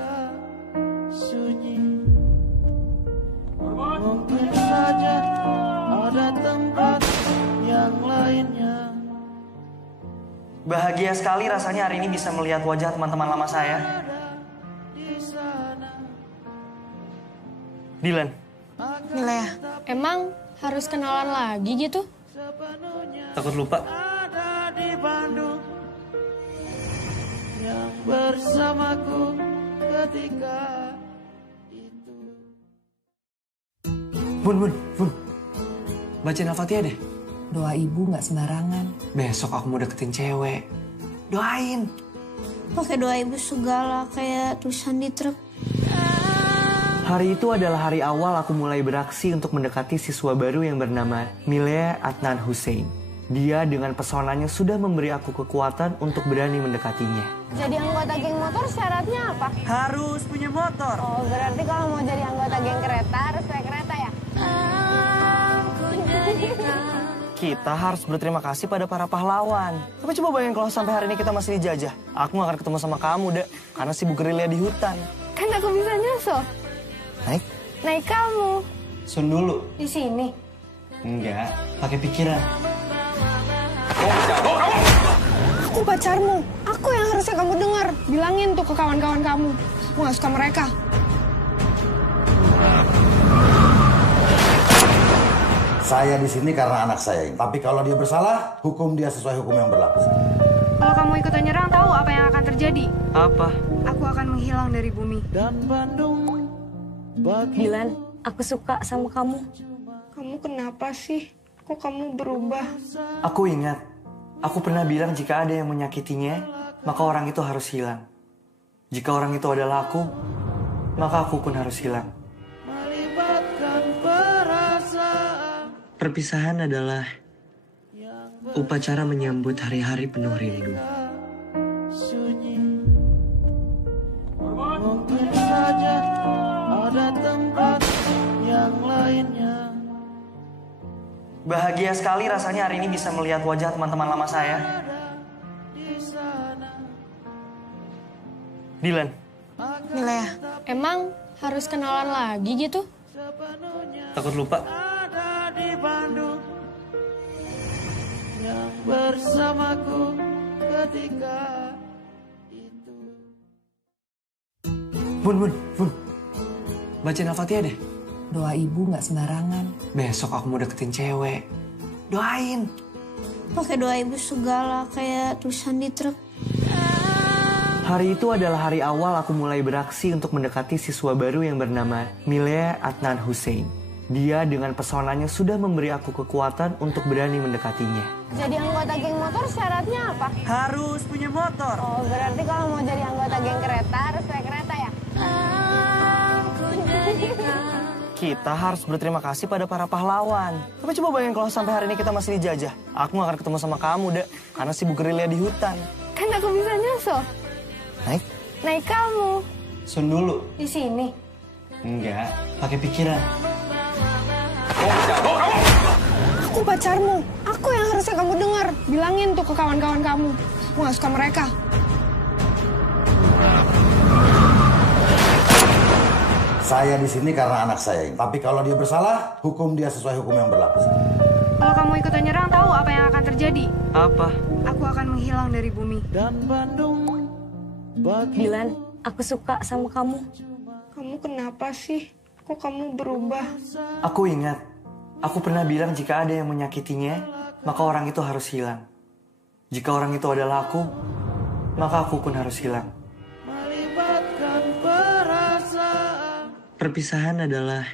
sunyi. Mungkin saja ada tempat yang lainnya. Bahagia sekali rasanya hari ini bisa melihat wajah teman-teman lama saya. Dilan, Milea, emang harus kenalan lagi gitu? takut lupa? Ada di Bandung yang bersamaku ketika itu. Bun. Bacain Al-Fatihah deh. Doa ibu nggak sembarangan. Besok aku mau deketin cewek. Doain. Pakai doa ibu segala kayak tulisan di truk. Hari itu adalah hari awal aku mulai beraksi untuk mendekati siswa baru yang bernama Milea Adnan Hussein. Dia dengan pesonanya sudah memberi aku kekuatan untuk berani mendekatinya. Jadi anggota geng motor syaratnya apa? Harus punya motor. Oh, berarti kalau mau jadi anggota geng kereta harus naik kereta ya? Kita harus berterima kasih pada para pahlawan. Tapi coba bayangin kalau sampai hari ini kita masih dijajah. Aku gak akan ketemu sama kamu, Dek. Karena sibuk gerilya di hutan. Kan aku bisa nyusul. Naik? Naik kamu. Sun dulu. Di sini. Enggak, pakai pikiran. Aku pacarmu. Aku yang harusnya kamu dengar. Bilangin tuh ke kawan-kawan kamu. Aku gak suka mereka. Saya di sini karena anak saya ini. Tapi kalau dia bersalah, hukum dia sesuai hukum yang berlaku. Kalau kamu ikutan nyerang, tahu apa yang akan terjadi? Apa? Aku akan menghilang dari bumi. Dan Bandung bagi Dilan, aku suka sama kamu. Kamu kenapa sih? Kok kamu berubah? Aku ingat, aku pernah bilang jika ada yang menyakitinya, maka orang itu harus hilang. Jika orang itu adalah aku, maka aku pun harus hilang. melibatkan perasaan Perpisahan adalah upacara menyambut hari-hari penuh rindu. sunyi. Mungkin saja ada tempat yang lainnya. Bahagia sekali rasanya hari ini bisa melihat wajah teman-teman lama saya. Dilan, Milea, emang harus kenalan lagi gitu? takut lupa? Ada di Bandung yang bersamaku ketika itu. Bun. Bacain Al-Fatihah deh. Doa ibu nggak sembarangan. Besok aku mau deketin cewek. Doain. Pakai doa ibu segala kayak tulisan di truk. Hari itu adalah hari awal aku mulai beraksi untuk mendekati siswa baru yang bernama Milea Adnan Hussein. Dia dengan pesonanya sudah memberi aku kekuatan untuk berani mendekatinya. Jadi anggota geng motor syaratnya apa? Harus punya motor. Oh, berarti kalau mau jadi anggota geng kereta harus naik kereta ya? Kita harus berterima kasih pada para pahlawan. Tapi coba bayangin kalau sampai hari ini kita masih dijajah. Aku gak akan ketemu sama kamu, Dek. Karena sibuk gerilya di hutan. Kan aku bisa nyusul. Naik? Naik kamu. Sun dulu. Di sini. Enggak, pakai pikiran. Aku pacarmu. Aku yang harusnya kamu dengar. Bilangin tuh ke kawan-kawan kamu. Aku gak suka mereka. Saya di sini karena anak saya ini. Tapi kalau dia bersalah, hukum dia sesuai hukum yang berlaku. Kalau kamu ikutan nyerang, tahu apa yang akan terjadi? Apa? Aku akan menghilang dari bumi. Dan Bandung bagi Dilan, aku suka sama kamu. Kamu kenapa sih? Kok kamu berubah? Aku ingat, aku pernah bilang jika ada yang menyakitinya, maka orang itu harus hilang. Jika orang itu adalah aku, maka aku pun harus hilang. melibatkan perasaan Perpisahan adalah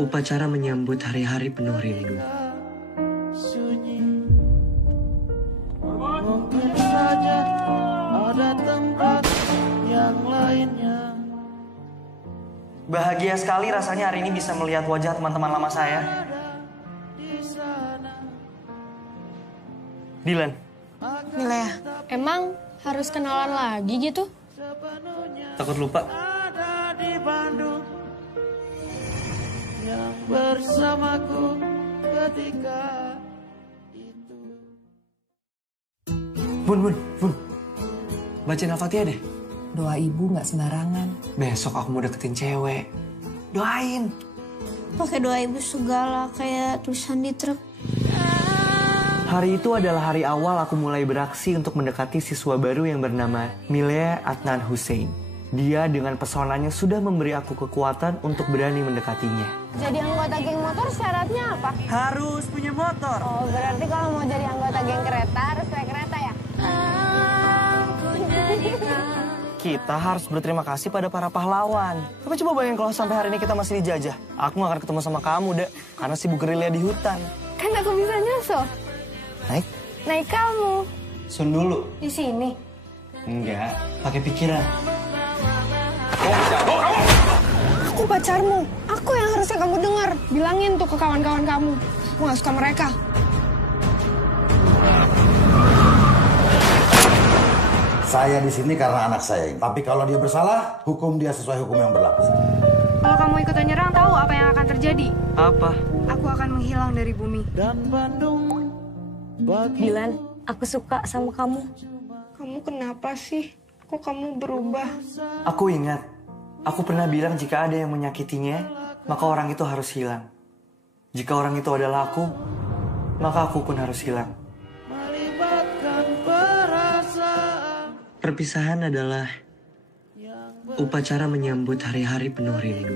upacara menyambut hari-hari penuh rindu. sunyi. Mungkin saja ada tempat yang lainnya. Bahagia sekali rasanya hari ini bisa melihat wajah teman-teman lama saya. Dilan, Milea, emang harus kenalan lagi gitu? takut lupa? Ada di Bandung yang bersamaku ketika itu. Bun. Bacain Al-Fatihah deh. Doa ibu nggak sembarangan. Besok aku mau deketin cewek. Doain. Pakai doa ibu segala kayak tulisan di truk. Hari itu adalah hari awal aku mulai beraksi untuk mendekati siswa baru yang bernama Milea Adnan Hussein. Dia dengan pesonanya sudah memberi aku kekuatan untuk berani mendekatinya. Jadi anggota geng motor syaratnya apa? Harus punya motor. Oh, berarti kalau mau jadi anggota geng kereta harus naik kereta ya? Kita harus berterima kasih pada para pahlawan. Tapi coba bayangin kalau sampai hari ini kita masih dijajah. Aku gak akan ketemu sama kamu, Dek. Karena sibuk gerilya di hutan. Kan aku bisa nyusul. Naik Kamu. Sun dulu. Di sini. Enggak, pakai pikiran. Aku pacarmu. Aku yang harusnya kamu dengar. Bilangin tuh ke kawan-kawan kamu. Aku gak suka mereka. Saya di sini karena anak saya. Tapi kalau dia bersalah, hukum dia sesuai hukum yang berlaku. Kalau kamu ikutan nyerang, tahu apa yang akan terjadi? Apa? Aku akan menghilang dari bumi. Dan Bandung bagi Dilan, aku suka sama kamu. Kamu kenapa sih? Kok kamu berubah? Aku ingat, aku pernah bilang jika ada yang menyakitinya, maka orang itu harus hilang. Jika orang itu adalah aku, maka aku pun harus hilang. melibatkan perasaan Perpisahan adalah upacara menyambut hari-hari penuh rindu.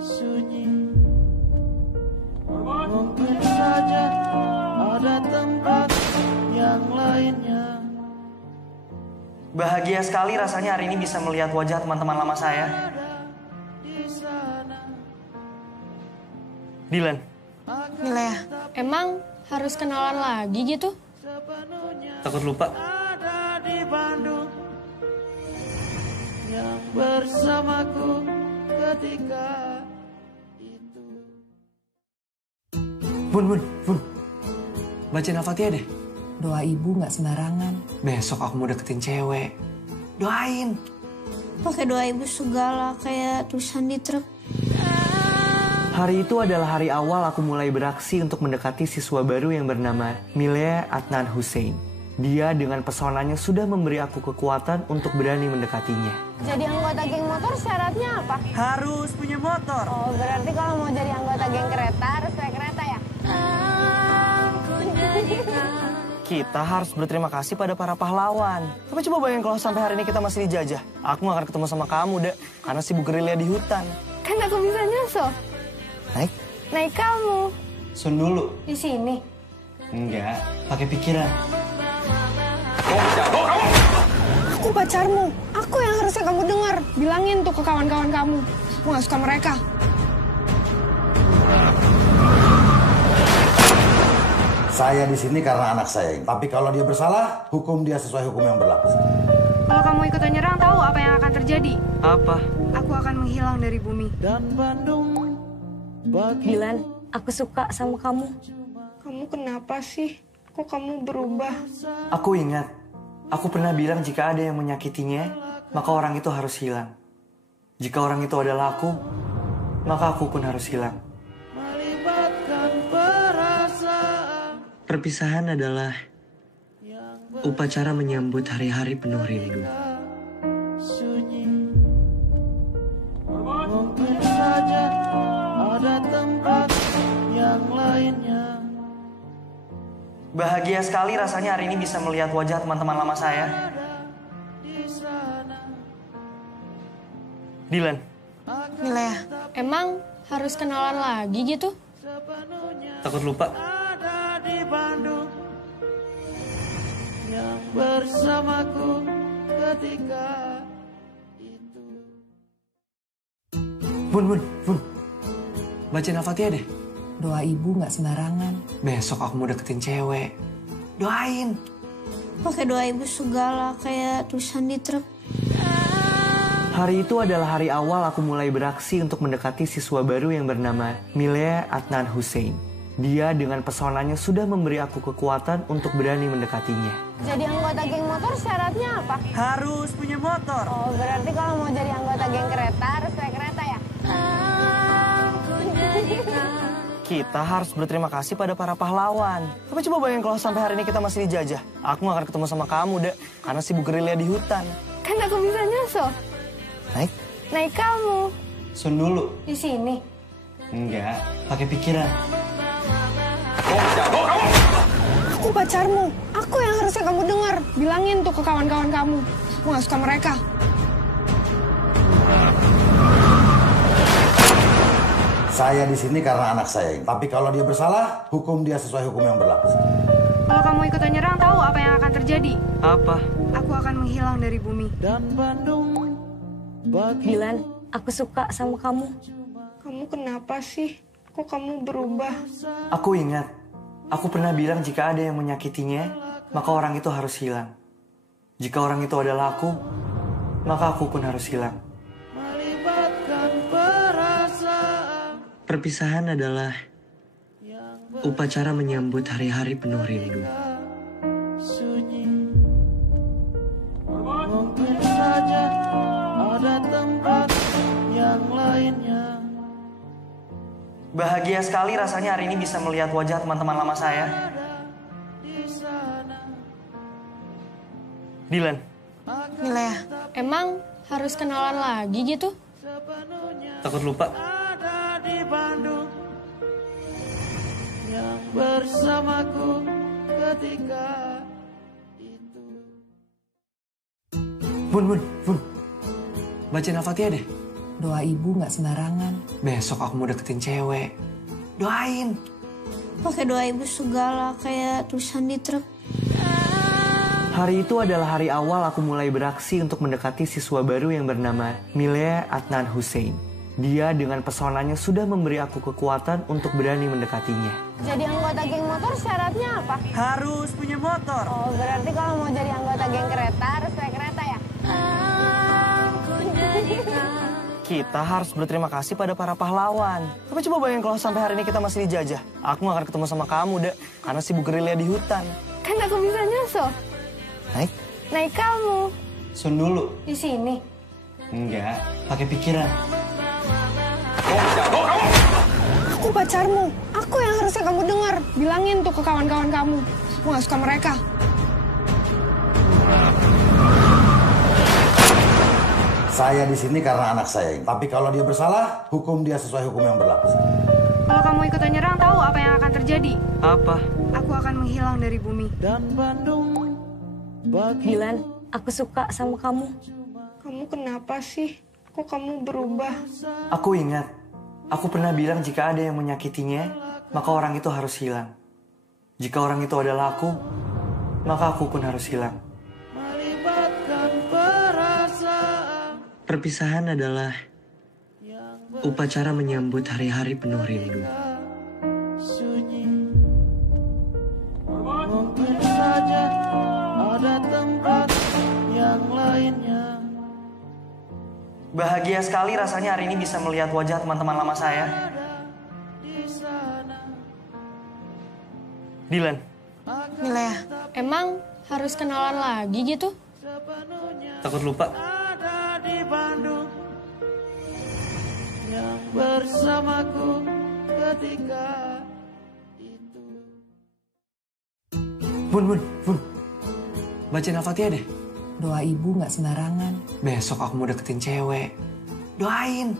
sunyi. Mungkin saja ada tempat yang lainnya. Bahagia sekali rasanya hari ini bisa melihat wajah teman-teman lama saya. Dilan, Milea, emang harus kenalan lagi gitu? takut lupa? Ada di Bandung yang bersamaku ketika itu. Bun. Bacain Al-Fatihah deh. Doa ibu nggak sembarangan. Besok aku mau deketin cewek. Doain. Pakai doa ibu segala kayak tulisan di truk. Hari itu adalah hari awal aku mulai beraksi untuk mendekati siswa baru yang bernama Milea Adnan Hussein. Dia dengan pesonanya sudah memberi aku kekuatan untuk berani mendekatinya. Jadi anggota geng motor syaratnya apa? Harus punya motor. Oh, berarti kalau mau jadi anggota geng kereta harus naik kereta ya? Kita harus berterima kasih pada para pahlawan. Tapi coba bayangin kalau sampai hari ini kita masih dijajah. Aku gak akan ketemu sama kamu, Dek. Karena sibuk gerilya di hutan. Kan aku bisa nyusul. Naik kamu. Sun dulu. Di sini. Enggak, pakai pikiran. Aku pacarmu. Aku yang harusnya kamu dengar. Bilangin tuh ke kawan-kawan kamu. Aku gak suka mereka. Saya di sini karena anak saya. Tapi kalau dia bersalah, hukum dia sesuai hukum yang berlaku. Kalau kamu ikutan nyerang, tahu apa yang akan terjadi? Apa? Aku akan menghilang dari bumi. Dan Bandung bagi Dilan, aku suka sama kamu. Kamu kenapa sih? Kok kamu berubah? Aku ingat, aku pernah bilang jika ada yang menyakitinya, maka orang itu harus hilang. Jika orang itu adalah aku, maka aku pun harus hilang. melibatkan perasaan Perpisahan adalah upacara menyambut hari-hari penuh rindu. sunyi. Mungkin saja ada tempat yang lain. Bahagia sekali rasanya hari ini bisa melihat wajah teman-teman lama saya. Dilan. Milea, emang harus kenalan lagi gitu? Takut lupa. Ada di Bandung yang bersamaku ketika itu. Bun. Bacain Al-Fatihah deh. Doa ibu nggak sembarangan. Besok aku mau deketin cewek. Doain. Pakai doa ibu segala kayak tulisan di truk. Hari itu adalah hari awal aku mulai beraksi untuk mendekati siswa baru yang bernama Milea Adnan Hussein. Dia dengan pesonanya sudah memberi aku kekuatan untuk berani mendekatinya. Jadi anggota geng motor syaratnya apa? Harus punya motor. Oh, berarti kalau mau jadi anggota geng kereta harus naik kereta ya? Kita harus berterima kasih pada para pahlawan. Tapi coba bayangin kalau sampai hari ini kita masih dijajah. Aku gak akan ketemu sama kamu, Dek. Karena sibuk gerilya di hutan. Kan aku bisa nyusul. Naik? Naik kamu. Sun dulu. Di sini. Enggak, pakai pikiran. Aku pacarmu. Aku yang harusnya kamu dengar. Bilangin tuh ke kawan-kawan kamu. Aku gak suka mereka. Saya di sini karena anak saya ini. Tapi kalau dia bersalah, hukum dia sesuai hukum yang berlaku. Kalau kamu ikutan nyerang, tahu apa yang akan terjadi? Apa? Aku akan menghilang dari bumi. Dan Bandung bagi Dilan, aku suka sama kamu. Kamu kenapa sih? Kok kamu berubah? Aku ingat, aku pernah bilang jika ada yang menyakitinya, maka orang itu harus hilang. Jika orang itu adalah aku, maka aku pun harus hilang. melibatkan perasaan Perpisahan adalah upacara menyambut hari-hari penuh rindu. sunyi. Mungkin saja ada tempat yang lainnya. Bahagia sekali rasanya hari ini bisa melihat wajah teman-teman lama saya. Dilan. Milea, emang harus kenalan lagi gitu? Takut lupa. Ada di Bandung yang bersamaku ketika itu. Bun. Bacain Al-Fatihah deh. Doa ibu nggak sembarangan. Besok aku mau deketin cewek. Doain. Pakai doa ibu segala kayak tulisan di truk. Hari itu adalah hari awal aku mulai beraksi untuk mendekati siswa baru yang bernama Milea Adnan Hussein. Dia dengan pesonanya sudah memberi aku kekuatan untuk berani mendekatinya. Jadi anggota geng motor syaratnya apa? Harus punya motor. Oh, berarti kalau mau jadi anggota geng kereta harus naik kereta ya? Kita harus berterima kasih pada para pahlawan. Tapi coba bayangin kalau sampai hari ini kita masih dijajah. Aku gak akan ketemu sama kamu, Dek. Karena sibuk gerilya di hutan. Kan aku bisa nyusul. Naik? Naik kamu. Sun dulu. Di sini. Enggak, pakai pikiran. Aku pacarmu. Aku yang harusnya kamu dengar. Bilangin tuh ke kawan-kawan kamu. Aku gak suka mereka. Saya di sini karena anak saya ini. Tapi kalau dia bersalah, hukum dia sesuai hukum yang berlaku. Kalau kamu ikutan nyerang, tahu apa yang akan terjadi? Apa? Aku akan menghilang dari bumi. Dan Bandung bagi Dilan, aku suka sama kamu. Kamu kenapa sih? Kok kamu berubah? Aku ingat, aku pernah bilang jika ada yang menyakitinya, maka orang itu harus hilang. Jika orang itu adalah aku, maka aku pun harus hilang. melibatkan perasaan Perpisahan adalah upacara menyambut hari-hari penuh rindu. sunyi. Mungkin saja ada tempat yang lainnya. Bahagia sekali rasanya hari ini bisa melihat wajah teman-teman lama saya. Dilan. Milea, emang harus kenalan lagi gitu? Takut lupa. Ada di Bandung yang bersamaku ketika itu. Bun. Bacain Al-Fatihah deh. Doa ibu nggak sembarangan. Besok aku mau deketin cewek. Doain.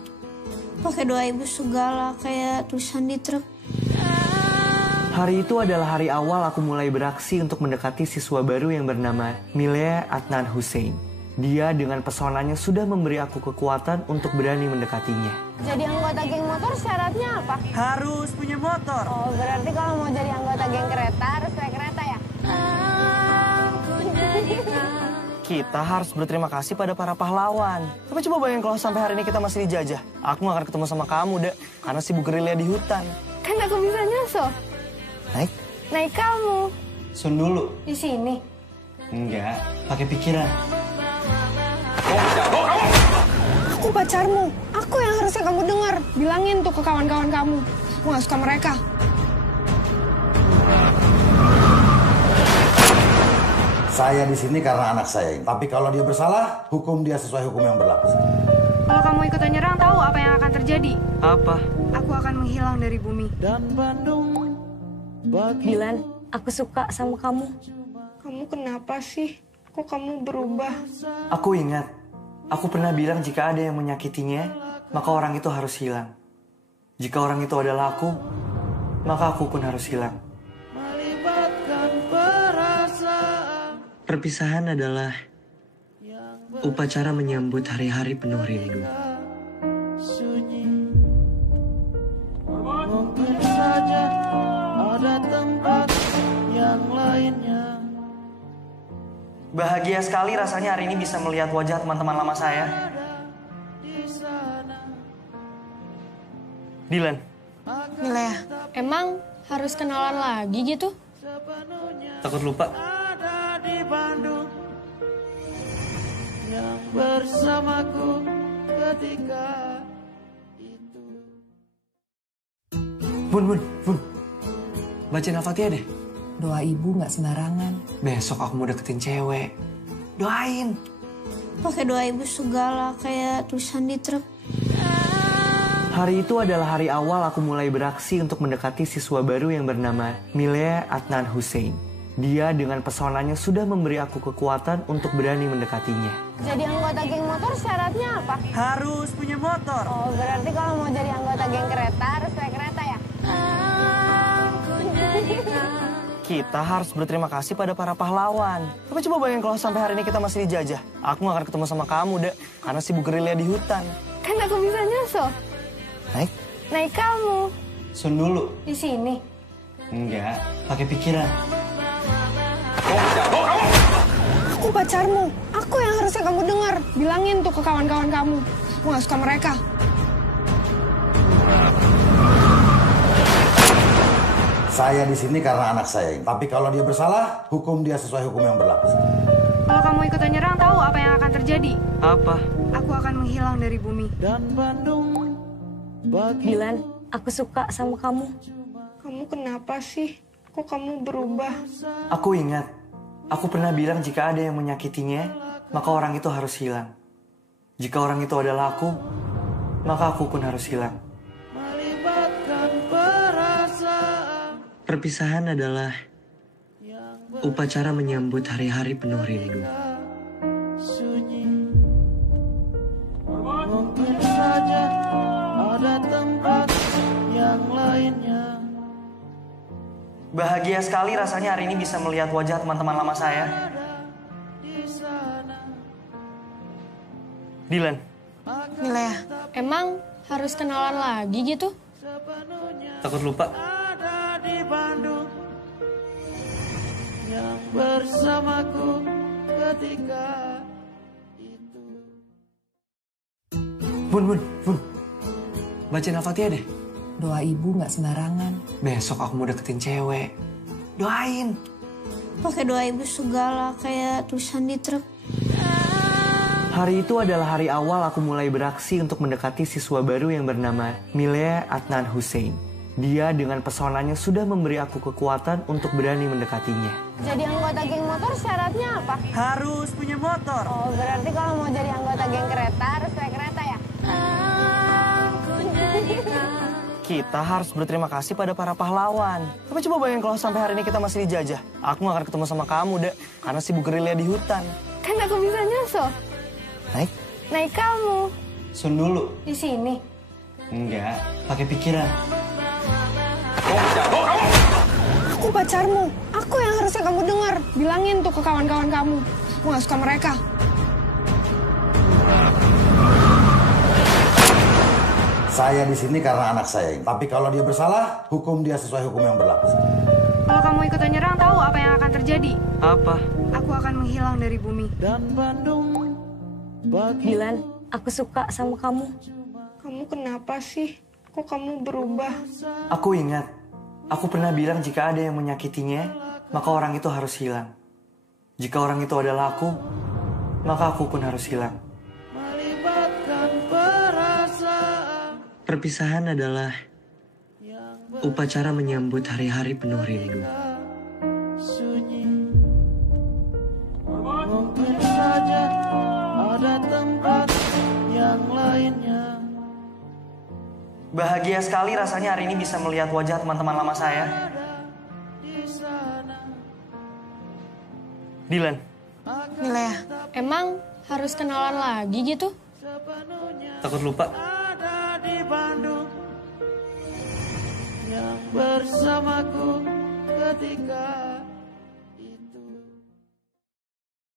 Pakai doa ibu segala kayak tulisan di truk. Hari itu adalah hari awal aku mulai beraksi untuk mendekati siswa baru yang bernama Milea Adnan Hussein. Dia dengan pesonanya sudah memberi aku kekuatan untuk berani mendekatinya. Jadi anggota geng motor syaratnya apa? Harus punya motor. Oh, berarti kalau mau jadi anggota geng kereta harus naik kereta ya? Kita harus berterima kasih pada para pahlawan. Tapi coba bayangin kalau sampai hari ini kita masih dijajah. Aku gak akan ketemu sama kamu, Dek. Karena sibuk gerilya di hutan. Kan aku bisa nyusul. Naik Kamu. Sun dulu. Di sini. Enggak, pakai pikiran. Aku pacarmu. Aku yang harusnya kamu dengar. Bilangin tuh ke kawan-kawan kamu. Aku gak suka mereka. Saya di sini karena anak saya ini. Tapi kalau dia bersalah, hukum dia sesuai hukum yang berlaku. Kalau kamu ikutan nyerang, tahu apa yang akan terjadi? Apa? Aku akan menghilang dari bumi. Dan Bandung bagi Dilan, aku suka sama kamu. Kamu kenapa sih? Kok kamu berubah? Aku ingat, aku pernah bilang jika ada yang menyakitinya, maka orang itu harus hilang. Jika orang itu adalah aku, maka aku pun harus hilang. melibatkan perasaan Perpisahan adalah upacara menyambut hari-hari penuh rindu. sunyi. Mungkin saja ada tempat yang lainnya. Bahagia sekali rasanya hari ini bisa melihat wajah teman-teman lama saya. Dilan, Milea, emang harus kenalan lagi gitu? takut lupa? Ada di Bandung yang bersamaku ketika itu. Bun. Bacain Al-Fatihah deh. Doa ibu nggak sembarangan. Besok aku mau deketin cewek. Doain. Pakai doa ibu segala kayak tulisan di truk. Hari itu adalah hari awal aku mulai beraksi untuk mendekati siswa baru yang bernama Milea Adnan Hussein. Dia dengan pesonanya sudah memberi aku kekuatan untuk berani mendekatinya. Jadi anggota geng motor syaratnya apa? Harus punya motor. Oh, berarti kalau mau jadi anggota geng kereta harus naik kereta ya? Kita harus berterima kasih pada para pahlawan. Tapi coba bayangin kalau sampai hari ini kita masih dijajah. Aku gak akan ketemu sama kamu, Dek. Karena sibuk gerilya di hutan. Kan aku bisa nyusul. Naik Kamu. Sun dulu. Di sini. Enggak, pakai pikiran. Aku pacarmu. Aku yang harusnya kamu dengar. Bilangin tuh ke kawan-kawan kamu. Aku gak suka mereka. Saya di sini karena anak saya ini. Tapi kalau dia bersalah, hukum dia sesuai hukum yang berlaku. Kalau kamu ikutan nyerang, tahu apa yang akan terjadi? Apa? Aku akan menghilang dari bumi. Dan Bandung bagi Dilan, aku suka sama kamu. Kamu kenapa sih? Kok kamu berubah? Aku ingat, aku pernah bilang jika ada yang menyakitinya, maka orang itu harus hilang. Jika orang itu adalah aku, maka aku pun harus hilang. melibatkan perasaan Perpisahan adalah upacara menyambut hari-hari penuh rindu. sunyi. Mungkin saja ada tempat yang lainnya. Bahagia sekali rasanya hari ini bisa melihat wajah teman-teman lama saya. Dilan, Milea, emang harus kenalan lagi gitu? takut lupa? Ada di Bandung yang bersamaku ketika itu. Bun. Bacain Al-Fatihah deh. Doa ibu nggak sembarangan. Besok aku mau deketin cewek. Doain. Pakai doa ibu segala kayak tulisan di truk. Hari itu adalah hari awal aku mulai beraksi untuk mendekati siswa baru yang bernama Milea Adnan Hussein. Dia dengan pesonanya sudah memberi aku kekuatan untuk berani mendekatinya. Jadi anggota geng motor syaratnya apa? Harus punya motor. Oh, berarti kalau mau jadi anggota geng kereta harus naik kereta ya? Kita harus berterima kasih pada para pahlawan. Tapi coba bayangin kalau sampai hari ini kita masih dijajah. Aku gak akan ketemu sama kamu, Dek. Karena sibuk gerilya di hutan. Kan aku bisa nyusul. Naik kamu. Sun dulu. Di sini. Enggak, pakai pikiran. Aku pacarmu. Aku yang harusnya kamu dengar. Bilangin tuh ke kawan-kawan kamu. Aku gak suka mereka. Saya di sini karena anak saya ini. Tapi kalau dia bersalah, hukum dia sesuai hukum yang berlaku. Kalau kamu ikut nyerang, tahu apa yang akan terjadi? Apa? Aku akan menghilang dari bumi. Dan Bandung bagi Dilan, aku suka sama kamu. Kamu kenapa sih? Kok kamu berubah? Aku ingat, aku pernah bilang jika ada yang menyakitinya, maka orang itu harus hilang. Jika orang itu adalah aku, maka aku pun harus hilang. melibatkan perasaan Perpisahan adalah upacara menyambut hari-hari penuh rindu. sunyi. Mungkin saja ada tempat yang lainnya. Bahagia sekali rasanya hari ini bisa melihat wajah teman-teman lama saya. Dilan, Milea, emang harus kenalan lagi gitu? takut lupa. Ada di Bandung yang bersamaku ketika